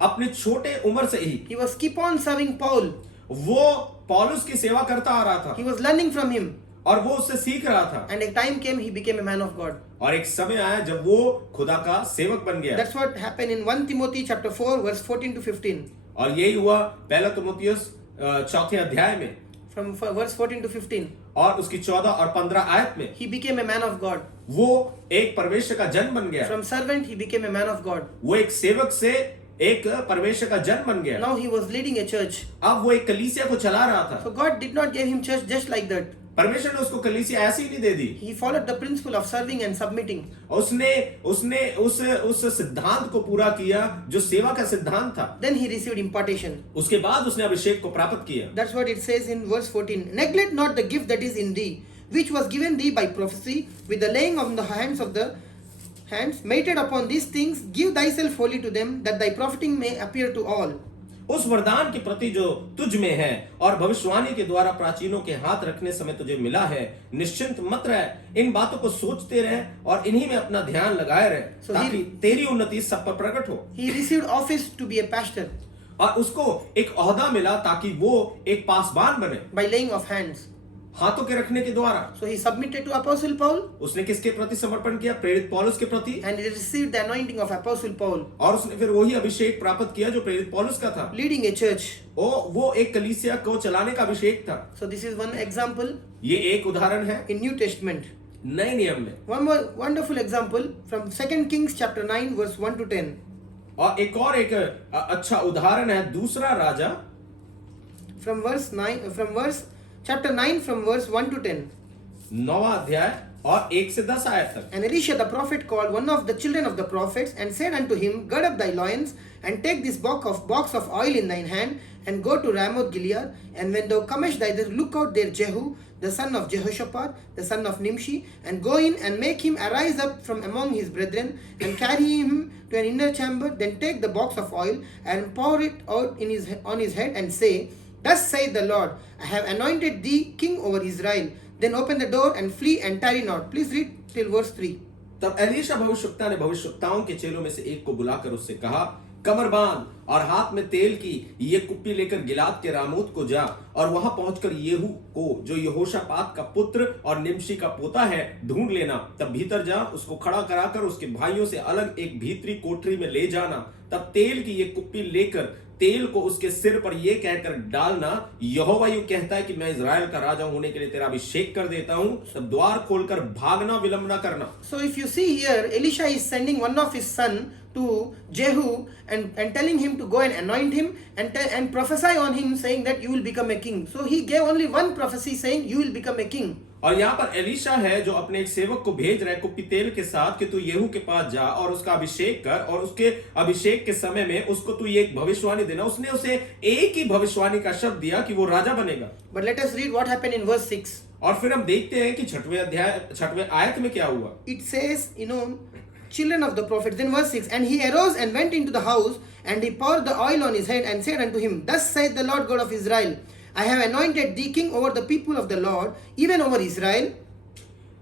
अपने छोटे उम्र से ही he was keep on serving Paul. वो पौलुस की सेवा करता आ रहा था He was learning from him. और वो उससे सीख रहा था। And a time came he became a man of God. और एक समय आया जब वो खुदा का सेवक बन गया। That's what happened in 1 Timothy chapter 4 verse 14 to 15. और यही हुआ पहला तीमुथियुस चौथे अध्याय में From verse 14 to 15. और उसकी 14 और 15 आयत में He became a man of God. वो एक परमेश्वर का जन बन गया। From servant he became a man of God. वो एक सेवक से एक परमेश्वर का जन बन गया। Now he was leading a church. अब वो एक कलीसिया को चला रहा था। So God did not give him church just like that. परमेश्वर ने उसको कलीसिया ऐसे ही नहीं दे दी। He followed the principle of serving and submitting. उसने उसने उस सिद्धांत को पूरा किया जो सेवा का सिद्धांत था। Then he received impartation. उसके बाद उसने अभिषेक को प्राप्त किया। That's what it says in verse 14. Neglect not the gift that is in thee, which was given thee by prophecy, with the laying on the hands of the hands, merited upon these things, give thyself wholly to them, that thy profiting may appear to all. उस वरदान के प्रति जो तुझ में है और भविष्यवाणी के द्वारा प्राचीनों के हाथ रखने समय तुझे मिला है, निश्चिंत मत रह, इन बातों को सोचते रहे और इन्हीं में अपना ध्यान लगाए रहे, ताकि तेरी उन्नति सब पर प्रकट हो। He received office to be a pastor और उसको एक ओहदा मिला ताकि वो एक पासबान बने by laying of hands. हाथों के रखने के द्वारा। So he submitted to Apostle Paul उसने किसके प्रति समर्पण किया? प्रेरित पौलुस के प्रति। and he received the anointing of Apostle Paul, और उसने फिर वही अभिषेक प्राप्त किया जो प्रेरित पौलुस का था। leading a church. वो एक कलीसिया को चलाने का अभिषेक था। So this is one example ये एक उदाहरण है in New Testament. नए नियम में। One more wonderful example from 2 Kings chapter 9 verse 1 to 10. और एक अच्छा उदाहरण है दूसरा राजा Chapter 9 from verse 1 to 10. 9वां अध्याय और 1 से 10 आयत तक। And Elisha the prophet called one of the children of the prophets and said unto him, Gird up thy loins and take this box of oil in thine hand and go to Ramoth Gilead. And when thou comest thither, look out there Jehu, the son of Jehoshaphat, the son of Nimshi, and go in and make him arise up from among his brethren and carry him to an inner chamber. Then take the box of oil and pour it out on his head and say, Thus saith the Lord, I have anointed thee king over Israel. Then open the door and flee and tarry not. Please read till verse 3. तब Elisha भविष्यवक्ता ने भविष्यवक्ताओं के चेलों में से एक को बुलाकर उससे कहा, कमर बांध और हाथ में तेल की ये कुप्पी लेकर गिलाद के रामोत को जा और वहां पहुंचकर येहू को जो यहोशापात का पुत्र और निमशी का पोता है ढूंढ लेना। तब भीतर जा, उसको खड़ा कराकर उसके भाइयों से अलग एक भीतरी कोठरी में ले जाना। तब तेल की ये कुप्पी लेकर तेल को उसके सिर पर ये कहकर डालना, यहोवा यूं कहता है कि मैं इजराइल का राजा होने के लिए तेरा अभिषेक कर देता हूं। तब द्वार खोलकर भागना, विलंब न करना। So if you see here, Elisha is sending one of his son to Jehu and telling him to go and anoint him and prophesy on him, saying that you will become a king. So he gave only one prophecy saying you will become a king. और यहाँ पर Elisha है जो अपने एक सेवक को भेज रहा है कुप्पी तेल के साथ कि तू येहू के पास जा और उसका अभिषेक कर, और उसके अभिषेक के समय में उसको तू ये एक भविष्यवाणी देना। उसने उसे एक ही भविष्यवाणी का शब्द दिया कि वो राजा बनेगा। But let us read what happened in verse 6. और फिर हम देखते हैं कि 6वें आयत में क्या हुआ। It says, children of the prophets. Then verse 6, and he arose and went into the house, and he poured the oil on his head and said unto him, Thus saith the Lord God of Israel, I have anointed thee king over the people of the Lord, even over Israel.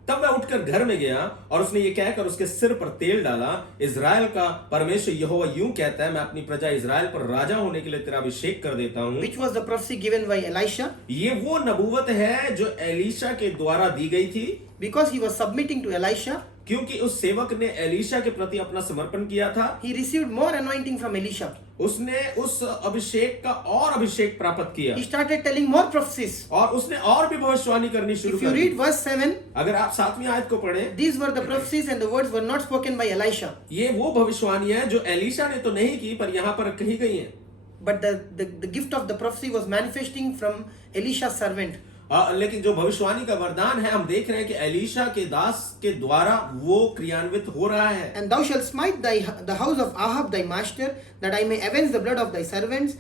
तब वह उठकर घर में गया और उसने ये कहकर उसके सिर पर तेल डाला, इजराइल का परमेश्वर यहोवा यूं कहता है, मैं अपनी प्रजा इजराइल पर राजा होने के लिए तेरा अभिषेक कर देता हूं। Which was the prophecy given by Elisha? ये वो नबूवत है जो एलीशा के द्वारा दी गई थी। Because he was submitting to Elisha, क्योंकि उस सेवक ने एलीशा के प्रति अपना समर्पण किया था, he received more anointing from Elisha. उसने उस अभिषेक का और अभिषेक प्राप्त किया। He started telling more prophecies. और उसने और भी भविष्यवाणी करनी शुरू If you कर दी। read verse 7, अगर आप 7वीं आयत को पढ़ें, these were the prophecies and the words were not spoken by Elisha. ये वो भविष्यवाणी है जो एलीशा ने तो नहीं की पर यहाँ पर कही गई है। But the gift of the prophecy was manifesting from Elisha's servant. लेकिन जो भविष्यवाणी का वरदान है, हम देख रहे हैं कि एलीशा के दास के द्वारा वो क्रियान्वित हो रहा है। And thou shalt smite the house of Ahab thy master, that I may avenge the blood of thy servants.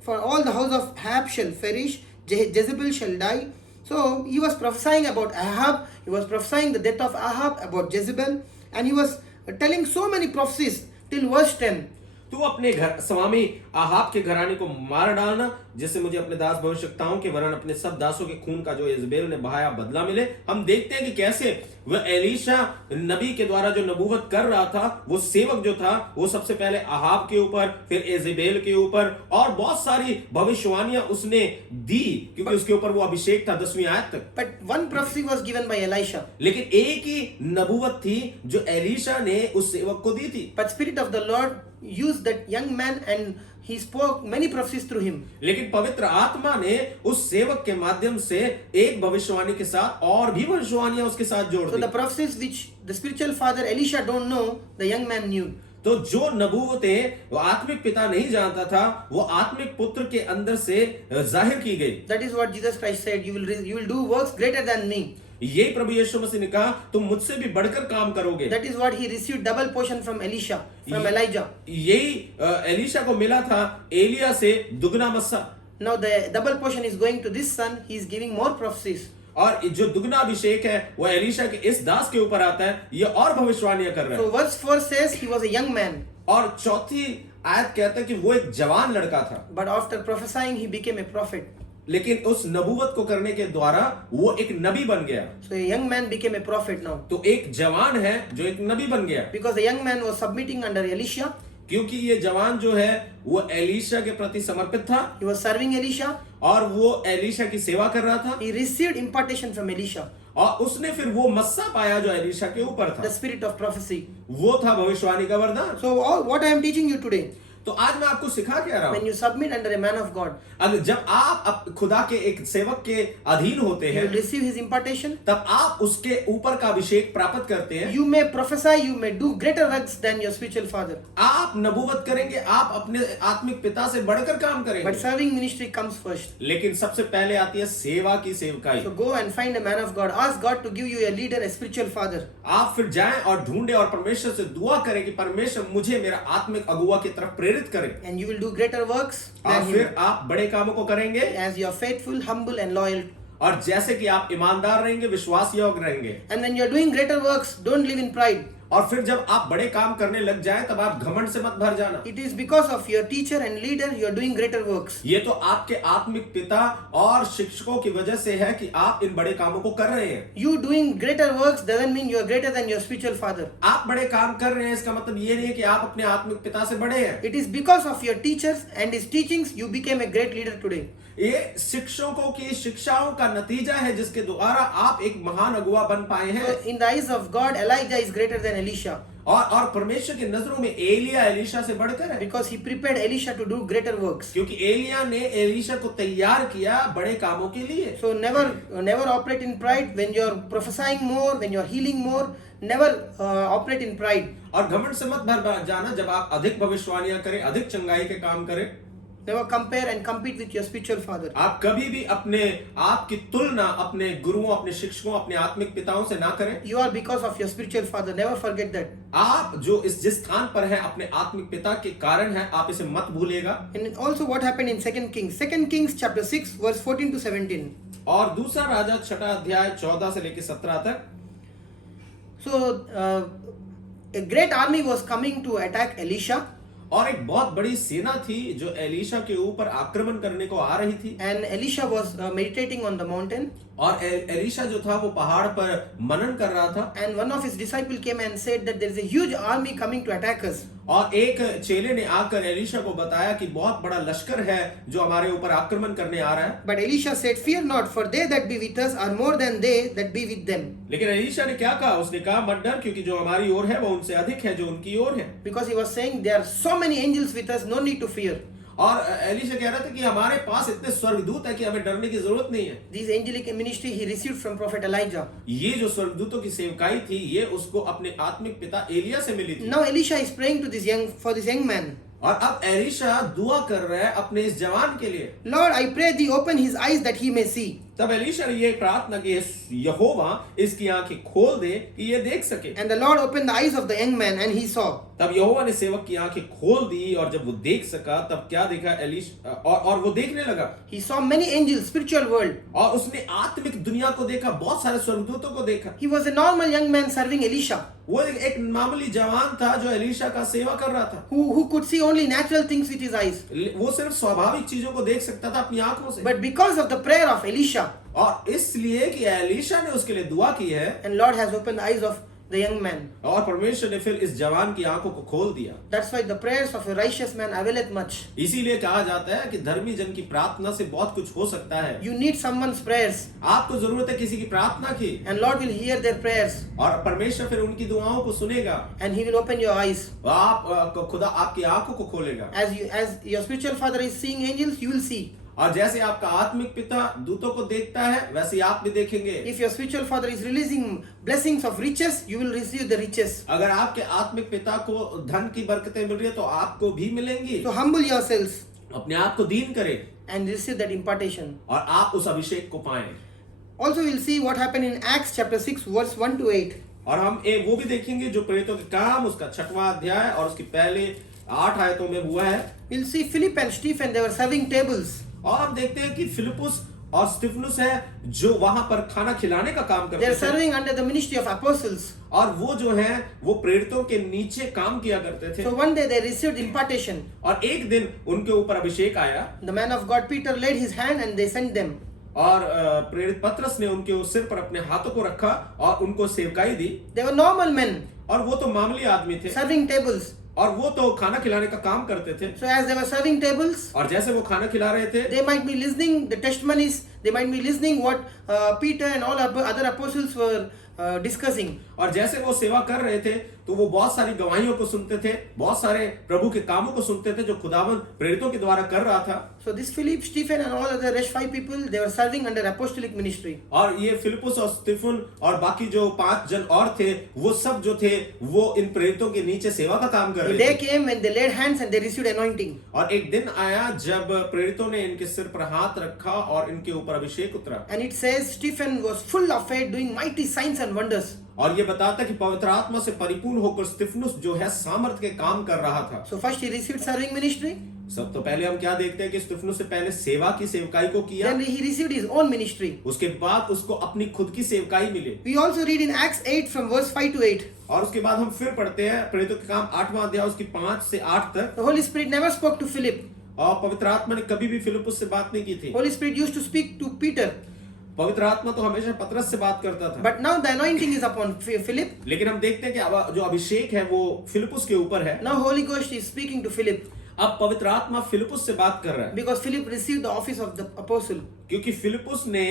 For all the house of Ahab shall perish, Jezebel shall die. So he was prophesying about Ahab, he was prophesying the death of Ahab, about Jezebel, and he was telling so many prophecies till verse 10. तू अपने घर स्वामी Ahab के घराने को मार डालना, जिससे मुझे अपने दास भविष्यवक्ताओं के वरन अपने सब दासों के खून का जो इजबेल ने बहाया बदला मिले। हम देखते हैं कि कैसे वह एलीशा नबी के द्वारा जो नबूवत कर रहा था, वो सेवक जो था, वो सबसे पहले अहाब के ऊपर, फिर एजेबेल के ऊपर, और बहुत सारी भविष्यवाणियां उसने दी, क्योंकि उसके ऊपर वो अभिषेक था 10वीं आयत तक। But one prophecy was given by Elisha. लेकिन एक ही नबूवत थी जो एलीशा ने उस सेवक को दी थी। But Spirit of the Lord used that young man and he spoke many prophecies through him. लेकिन पवित्र आत्मा ने उस सेवक के माध्यम से एक भविष्यवाणी के साथ और भी भविष्यवाणियां उसके साथ जोड़ So the. the prophecies which the spiritual father Elisha don't know, the young man knew. तो जो नबूवतें वो आत्मिक पिता नहीं जानता था, वो आत्मिक पुत्र के अंदर से जाहिर की गई। That is what Jesus Christ said. You will do works greater than me. यही प्रभु यीशु मसीह ने कहा, तुम मुझसे भी बढ़कर काम करोगे। That is what he received double portion from Elisha, from Elijah. यही एलीशा को मिला था एलिया से दुगना मस्सा। Now the double portion is going to this son. He is giving more prophecies. और जो दुगना अभिषेक है वो एलीशा के इस दास के ऊपर आता है, ये और भविष्यवाणियां कर रहा है। So verse 4 says he was a young man, और चौथी आयत कहता है कि वो एक जवान लड़का था, but after prophesying he became a prophet. लेकिन उस नबूवत को करने के द्वारा वो एक नबी बन गया। So a young man became a prophet now. तो एक जवान है जो एक नबी बन गया, Because the young man was submitting under Elisha. क्योंकि ये जवान जो है वो एलीशा के प्रति समर्पित था He was serving Elisha. और वो एलीशा की सेवा कर रहा था, He received impartation from Elisha, और उसने फिर वो मस्सा पाया जो एलीशा के ऊपर the था, spirit of prophecy. वो था भविष्यवाणी का वरदान। So what I am teaching you today, तो आज मैं आपको सिखा क्या रहा when हूँ, you submit under a man of God, अगर जब आप खुदा के एक सेवक के अधीन होते you हैं, will receive his impartation. तब आप उसके ऊपर का अभिषेक प्राप्त करते हैं। You may prophesy, you may do greater works than your spiritual father. आप नबूवत करेंगे, आप अपने आत्मिक पिता से बढ़कर काम But करेंगे, serving ministry comes first. लेकिन सबसे पहले आती है सेवा की सेवकाई। So go and find a man of God. Ask God to give you a leader, a spiritual father. आप फिर जाएं और ढूंढे और परमेश्वर से दुआ करें कि परमेश्वर मुझे मेरा आत्मिक अगुआ की तरफ प्रेरित करे, And you will do greater works और than फिर him. आप बड़े कामों को करेंगे, As you are faithful, humble and loyal. और जैसे कि आप ईमानदार रहेंगे, विश्वास योग्य रहेंगे। And when you are doing greater works, don't live in pride. और फिर जब आप बड़े काम करने लग जाएं, तब आप घमंड से मत भर जाना। It is because of your teacher and leader you are doing greater works. ये तो आपके आत्मिक पिता और शिक्षकों की वजह से है कि आप इन बड़े कामों को कर रहे हैं। You doing greater works doesn't mean you are greater than your spiritual father. आप बड़े काम कर रहे हैं, इसका मतलब ये नहीं है कि आप अपने आत्मिक पिता से बड़े हैं। It is because of your teachers and his teachings you became a great leader today. ये शिक्षकों की शिक्षाओं का नतीजा है जिसके द्वारा आप एक महान अगुआ बन पाए हैं। So in the eyes of God, Elijah is greater than Elisha और परमेश्वर की नजरों में एलिया एलीशा से बढ़कर है, because he prepared Elisha to do greater works. क्योंकि एलिया ने एलीशा को तैयार किया बड़े कामों के लिए। So never operate in pride when you are prophesying more, when you are healing more. Never operate in pride. और घमंड से मत भर जाना जब आप अधिक भविष्यवाणियां करें, अधिक चंगाई के काम करें। Never compare and compete with your spiritual father. आप कभी भी अपने आप की तुलना अपने गुरुओं, अपने शिक्षकों, अपने आत्मिक पिताओं से ना करें। You are because of your spiritual father. Never forget that. आप जो जिस स्थान पर है अपने आत्मिक पिता के कारण है, आप इसे मत भूलिएगा। And also what happened in 2 Kings. 2 Kings chapter 6 verse 14 to 17. और दूसरा राजा 6 अध्याय 14 से लेकर 17 तक। So a great army was coming to attack Elisha. और एक बहुत बड़ी सेना थी जो एलीशा के ऊपर आक्रमण करने को आ रही थी। And Elisha was meditating on the mountain. और एलीशा जो था वो पहाड़ पर मनन कर रहा था। And one of his disciples came and said that there is a huge army coming to attack us. और एक चेले ने आकर एलीशा को बताया कि बहुत बड़ा लश्कर है जो हमारे ऊपर आक्रमण करने आ रहा है। But Elisha said, "Fear not, for they that be with us are more than they that be with them." लेकिन एलीशा ने क्या कहा? उसने कहा मत डर, क्योंकि जो हमारी ओर है वो उनसे अधिक है जो उनकी ओर है। Because he was saying there are so many angels with us, no need to fear. और एलीशा कह रहा था कि हमारे पास इतने स्वर्गदूत है कि हमें डरने की जरूरत नहीं है। This angelic ministry he received from prophet Elijah. ये जो स्वर्गदूतों की सेवकाई थी ये उसको अपने आत्मिक पिता एलिया से मिली थी। Now Elisha is praying to this young man. और अब एलीशा दुआ कर रहा है अपने इस जवान के लिए। Lord, I pray thee open his eyes that he may see. तब एलीशा ने ये प्रार्थना की, यहोवा इसकी आंखें खोल दे कि ये देख सके। And the Lord opened the eyes of the young man and he saw. तब यहोवा ने सेवक की आंखें खोल दी और जब वो देख सका तब क्या देखा एलीशा, और वो देखने लगा। He saw many angels, spiritual world. और उसने आत्मिक दुनिया को देखा, बहुत सारे स्वर्गदूतों को देखा। He was a normal young man serving Elisha, वो एक मामूली जवान था जो एलीशा का सेवा कर रहा था। who could see only natural things with his eyes. वो सिर्फ स्वाभाविक चीजों को देख सकता था अपनी आंखों से। But because of the prayer of Elisha, और इसलिए कि एलीशा ने उसके लिए दुआ की है and Lord has opened the eyes of the young man. और परमेश्वर ने फिर इस जवान की आंखों को खोल दिया। That's why the prayers of a righteous man availeth much. इसीलिए कहा जाता है कि धर्मी जन की प्रार्थना से बहुत कुछ हो सकता है। You need someone's prayers, आपको जरूरत है किसी की प्रार्थना की and Lord will hear their prayers, और परमेश्वर फिर उनकी दुआओं को सुनेगा। and He will open your eyes. खुदा आपकी आंखों को खोलेगा। As your spiritual father is seeing angels, you will see. और जैसे आपका आत्मिक पिता दूतों को देखता है वैसे ही आप भी देखेंगे। If your spiritual father is releasing blessings of riches, you will receive the riches. अगर आपके आत्मिक पिता को धन की बरकतें मिल रही है तो आपको भी मिलेंगी। So humble yourselves अपने आप को दीन करें and receive that impartation. और आप उस अभिषेक को पाएं। Also, we'll see what happened in Acts chapter 6, verse 1 to 8. और हम वो भी देखेंगे जो प्रेरितों के काम उसका 6वां अध्याय और उसकी पहले 8 आयतों में हुआ है। We'll see Philip and Stephen, they were serving tables. और हम देखते हैं कि फिलिपुस और स्तिफनुस है जो वहां पर खाना खिलाने का काम They करते are थे serving under the ministry of apostles. और वो जो है वो प्रेरितों के नीचे काम किया करते थे। So one day they received impartation. और एक दिन उनके ऊपर अभिषेक आया The man of God Peter laid his hand and they sent them. और प्रेरित पतरस ने उनके उस सिर पर अपने हाथों को रखा और उनको सेवकाई दी। They were normal men और वो तो मामूली आदमी थे serving tables. और वो तो खाना खिलाने का काम करते थे। So as they were serving tables, और जैसे वो खाना खिला रहे थे they might be listening the testimonies, they might be listening what Peter and all other apostles were discussing. और जैसे वो सेवा कर रहे थे तो वो बहुत सारी गवाहियों को सुनते थे, बहुत सारे प्रभु के कामों को सुनते थे जो खुदावन प्रेरितों के द्वारा कर रहा था। So this Philip, Stephen and all other rest 5 people, they were serving under apostolic ministry. और ये फिलिपुस और स्तिफन और बाकी जो 5 जन और थे वो सब जो थे वो इन प्रेरितों के नीचे सेवा का काम कर The रहे day थे। came when they laid hands and they received anointing. और एक दिन आया जब प्रेरितों ने इनके सिर पर हाथ रखा और इनके ऊपर अभिषेक उतरा। And it says Stephen was full of faith doing mighty signs and wonders. और ये बताता है कि पवित्र आत्मा से परिपूर्ण होकर स्तिफनुस जो है सामर्थ के काम कर रहा था। So first he received serving ministry, सब तो पहले हम क्या देखते हैं कि स्तिफनुस से पहले सेवा की सेवकाई को किया, then he received his own ministry. उसके बाद उसको अपनी खुद की सेवकाई मिली। We also read in Acts 8 from verse 5 to 8. और उसके बाद हम फिर पढ़ते हैं प्रेरितों के काम 8वां अध्याय उसकी 5 से 8 तक। The Holy Spirit never spoke to Philip. और पवित्र आत्मा ने कभी भी फिलिपुस से बात नहीं की थी। Holy Spirit used to speak to Peter. पवित्र आत्मा तो हमेशा पतरस से बात करता था। But now the anointing is upon Philip. लेकिन हम देखते हैं कि अब जो अभिषेक है वो फिलिपुस के ऊपर है। Now Holy Ghost is speaking to Philip अब पवित्र आत्मा फिलिपुस से बात कर रहा है because Philip received the office of the apostle. क्योंकि फिलिपुस ने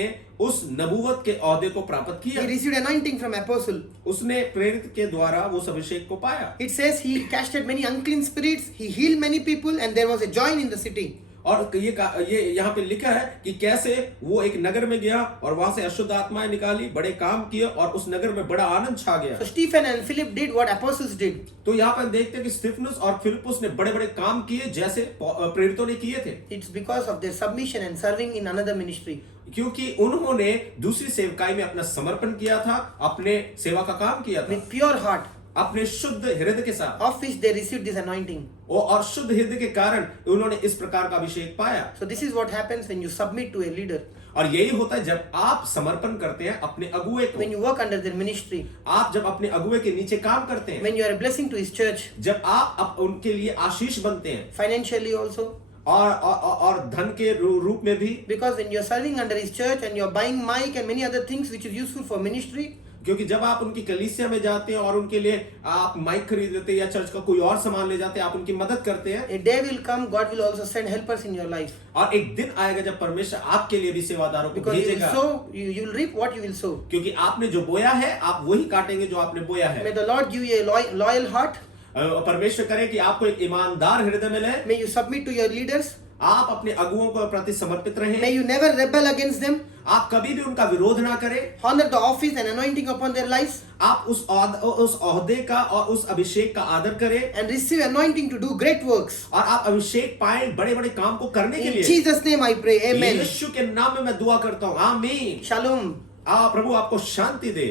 उस नबूवत के ओहदे को प्राप्त किया। He received anointing from apostle. उसने प्रेरित के द्वारा वो अभिषेक को पाया। It says he casted many unclean spirits, he healed many people, and there was a joy in the city. और ये यहाँ पे लिखा है कि कैसे वो एक नगर में गया और वहां से अशुद्ध आत्माएं निकाली, बड़े काम किए और उस नगर में बड़ा आनंद छा गया। So Stephen and Philip did what apostles did. तो यहाँ पर देखते हैं कि स्तिफनुस और फिलिपुस ने बड़े बड़े काम किए जैसे प्रेरितों ने किए थे। It's because of their submission and serving in another ministry. क्योंकि उन्होंने दूसरी सेवकाई में अपना समर्पण किया था, अपने सेवा का काम किया था With pure heart, अपने शुद्ध हृदय के साथ, of which they received this anointing. और शुद्ध हृदय के कारण उन्होंने इस प्रकार का अभिषेक पाया। So this is what happens when you submit to a leader, और यही होता है जब आप समर्पण करते हैं अपने अगुए को, when you work under their ministry, आप जब अपने अगुए के नीचे काम करते हैं, when you are a blessing to his church, जब आप उनके लिए आशीष बनते हैं financially also. और धन के रूप में भी, Because when you are serving under his church and you are buying mic and many other things which is useful for ministry, क्योंकि जब आप उनकी कलीसिया में जाते हैं और उनके लिए आप माइक खरीद लेते हैं या चर्च का कोई और सामान ले जाते हैं, आप उनकी मदद करते हैं। a day will come, God will also send helpers in your life. और एक दिन आएगा जब परमेश्वर आपके लिए भी सेवादारों को Because you will भेजेगा, sow, you will reap what you will sow. क्योंकि आपने जो बोया है आप वही काटेंगे जो आपने बोया है। May the Lord give you a loyal heart. परमेश्वर करे कि आपको एक ईमानदार हृदय मिले, May you submit to your leaders. आप अपने अगुओं को प्रति समर्पित रहें, May you never rebel against them. आप कभी भी उनका विरोध ना करें, Honor the office and anointing upon their lives, आप उस ओहदे का और उस अभिषेक का आदर करें and receive anointing to do great works. और आप अभिषेक पाएं बड़े बड़े काम को करने के In लिए। Jesus' name I pray. Amen. यीशु के नाम में मैं दुआ करता हूँ, आमीन। Shalom. प्रभु आपको शांति दे।